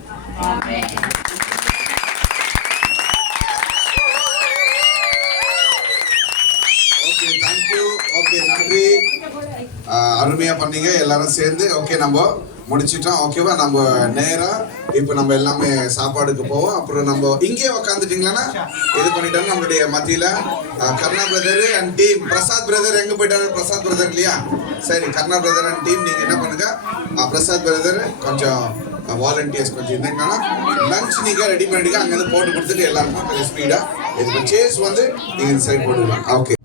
Okay, thank you. ஓகே, நன்றி. அருமையா பண்ணீங்க எல்லாரும் சேர்ந்து. ஓகே, நம்ம முடிச்சிட்டோம். ஓகேவா? நம்ம நேரா இப்போ நம்ம எல்லாமே சாப்பாடுக்கு போவோம். அப்புறம் நம்ம இங்கே உக்காந்துட்டீங்களா இது பண்ணிட்டோம். நம்மளுடைய மத்தியில Karna brother and team, Prasad brother எங்க போயிட்டாரு? பிரசாத் பிரதர் இல்லையா? சரி, கர்ணா பிரதர் அண்ட் டீம் நீங்க என்ன பண்ணுங்க, பிரசாத் பிரதர் கொஞ்சம் வாலண்டியர்ஸ் கொஞ்சம் இருந்தீங்கன்னா லஞ்ச் நீங்க ரெடி பண்ணிடுங்க. அங்கேருந்து போட்டு கொடுத்துட்டு எல்லாருக்கும் கொஞ்சம் ஸ்பீடா இது சேஸ் வந்து நீங்க இந்த சைட் போட்டுக்கலாம். ஓகே.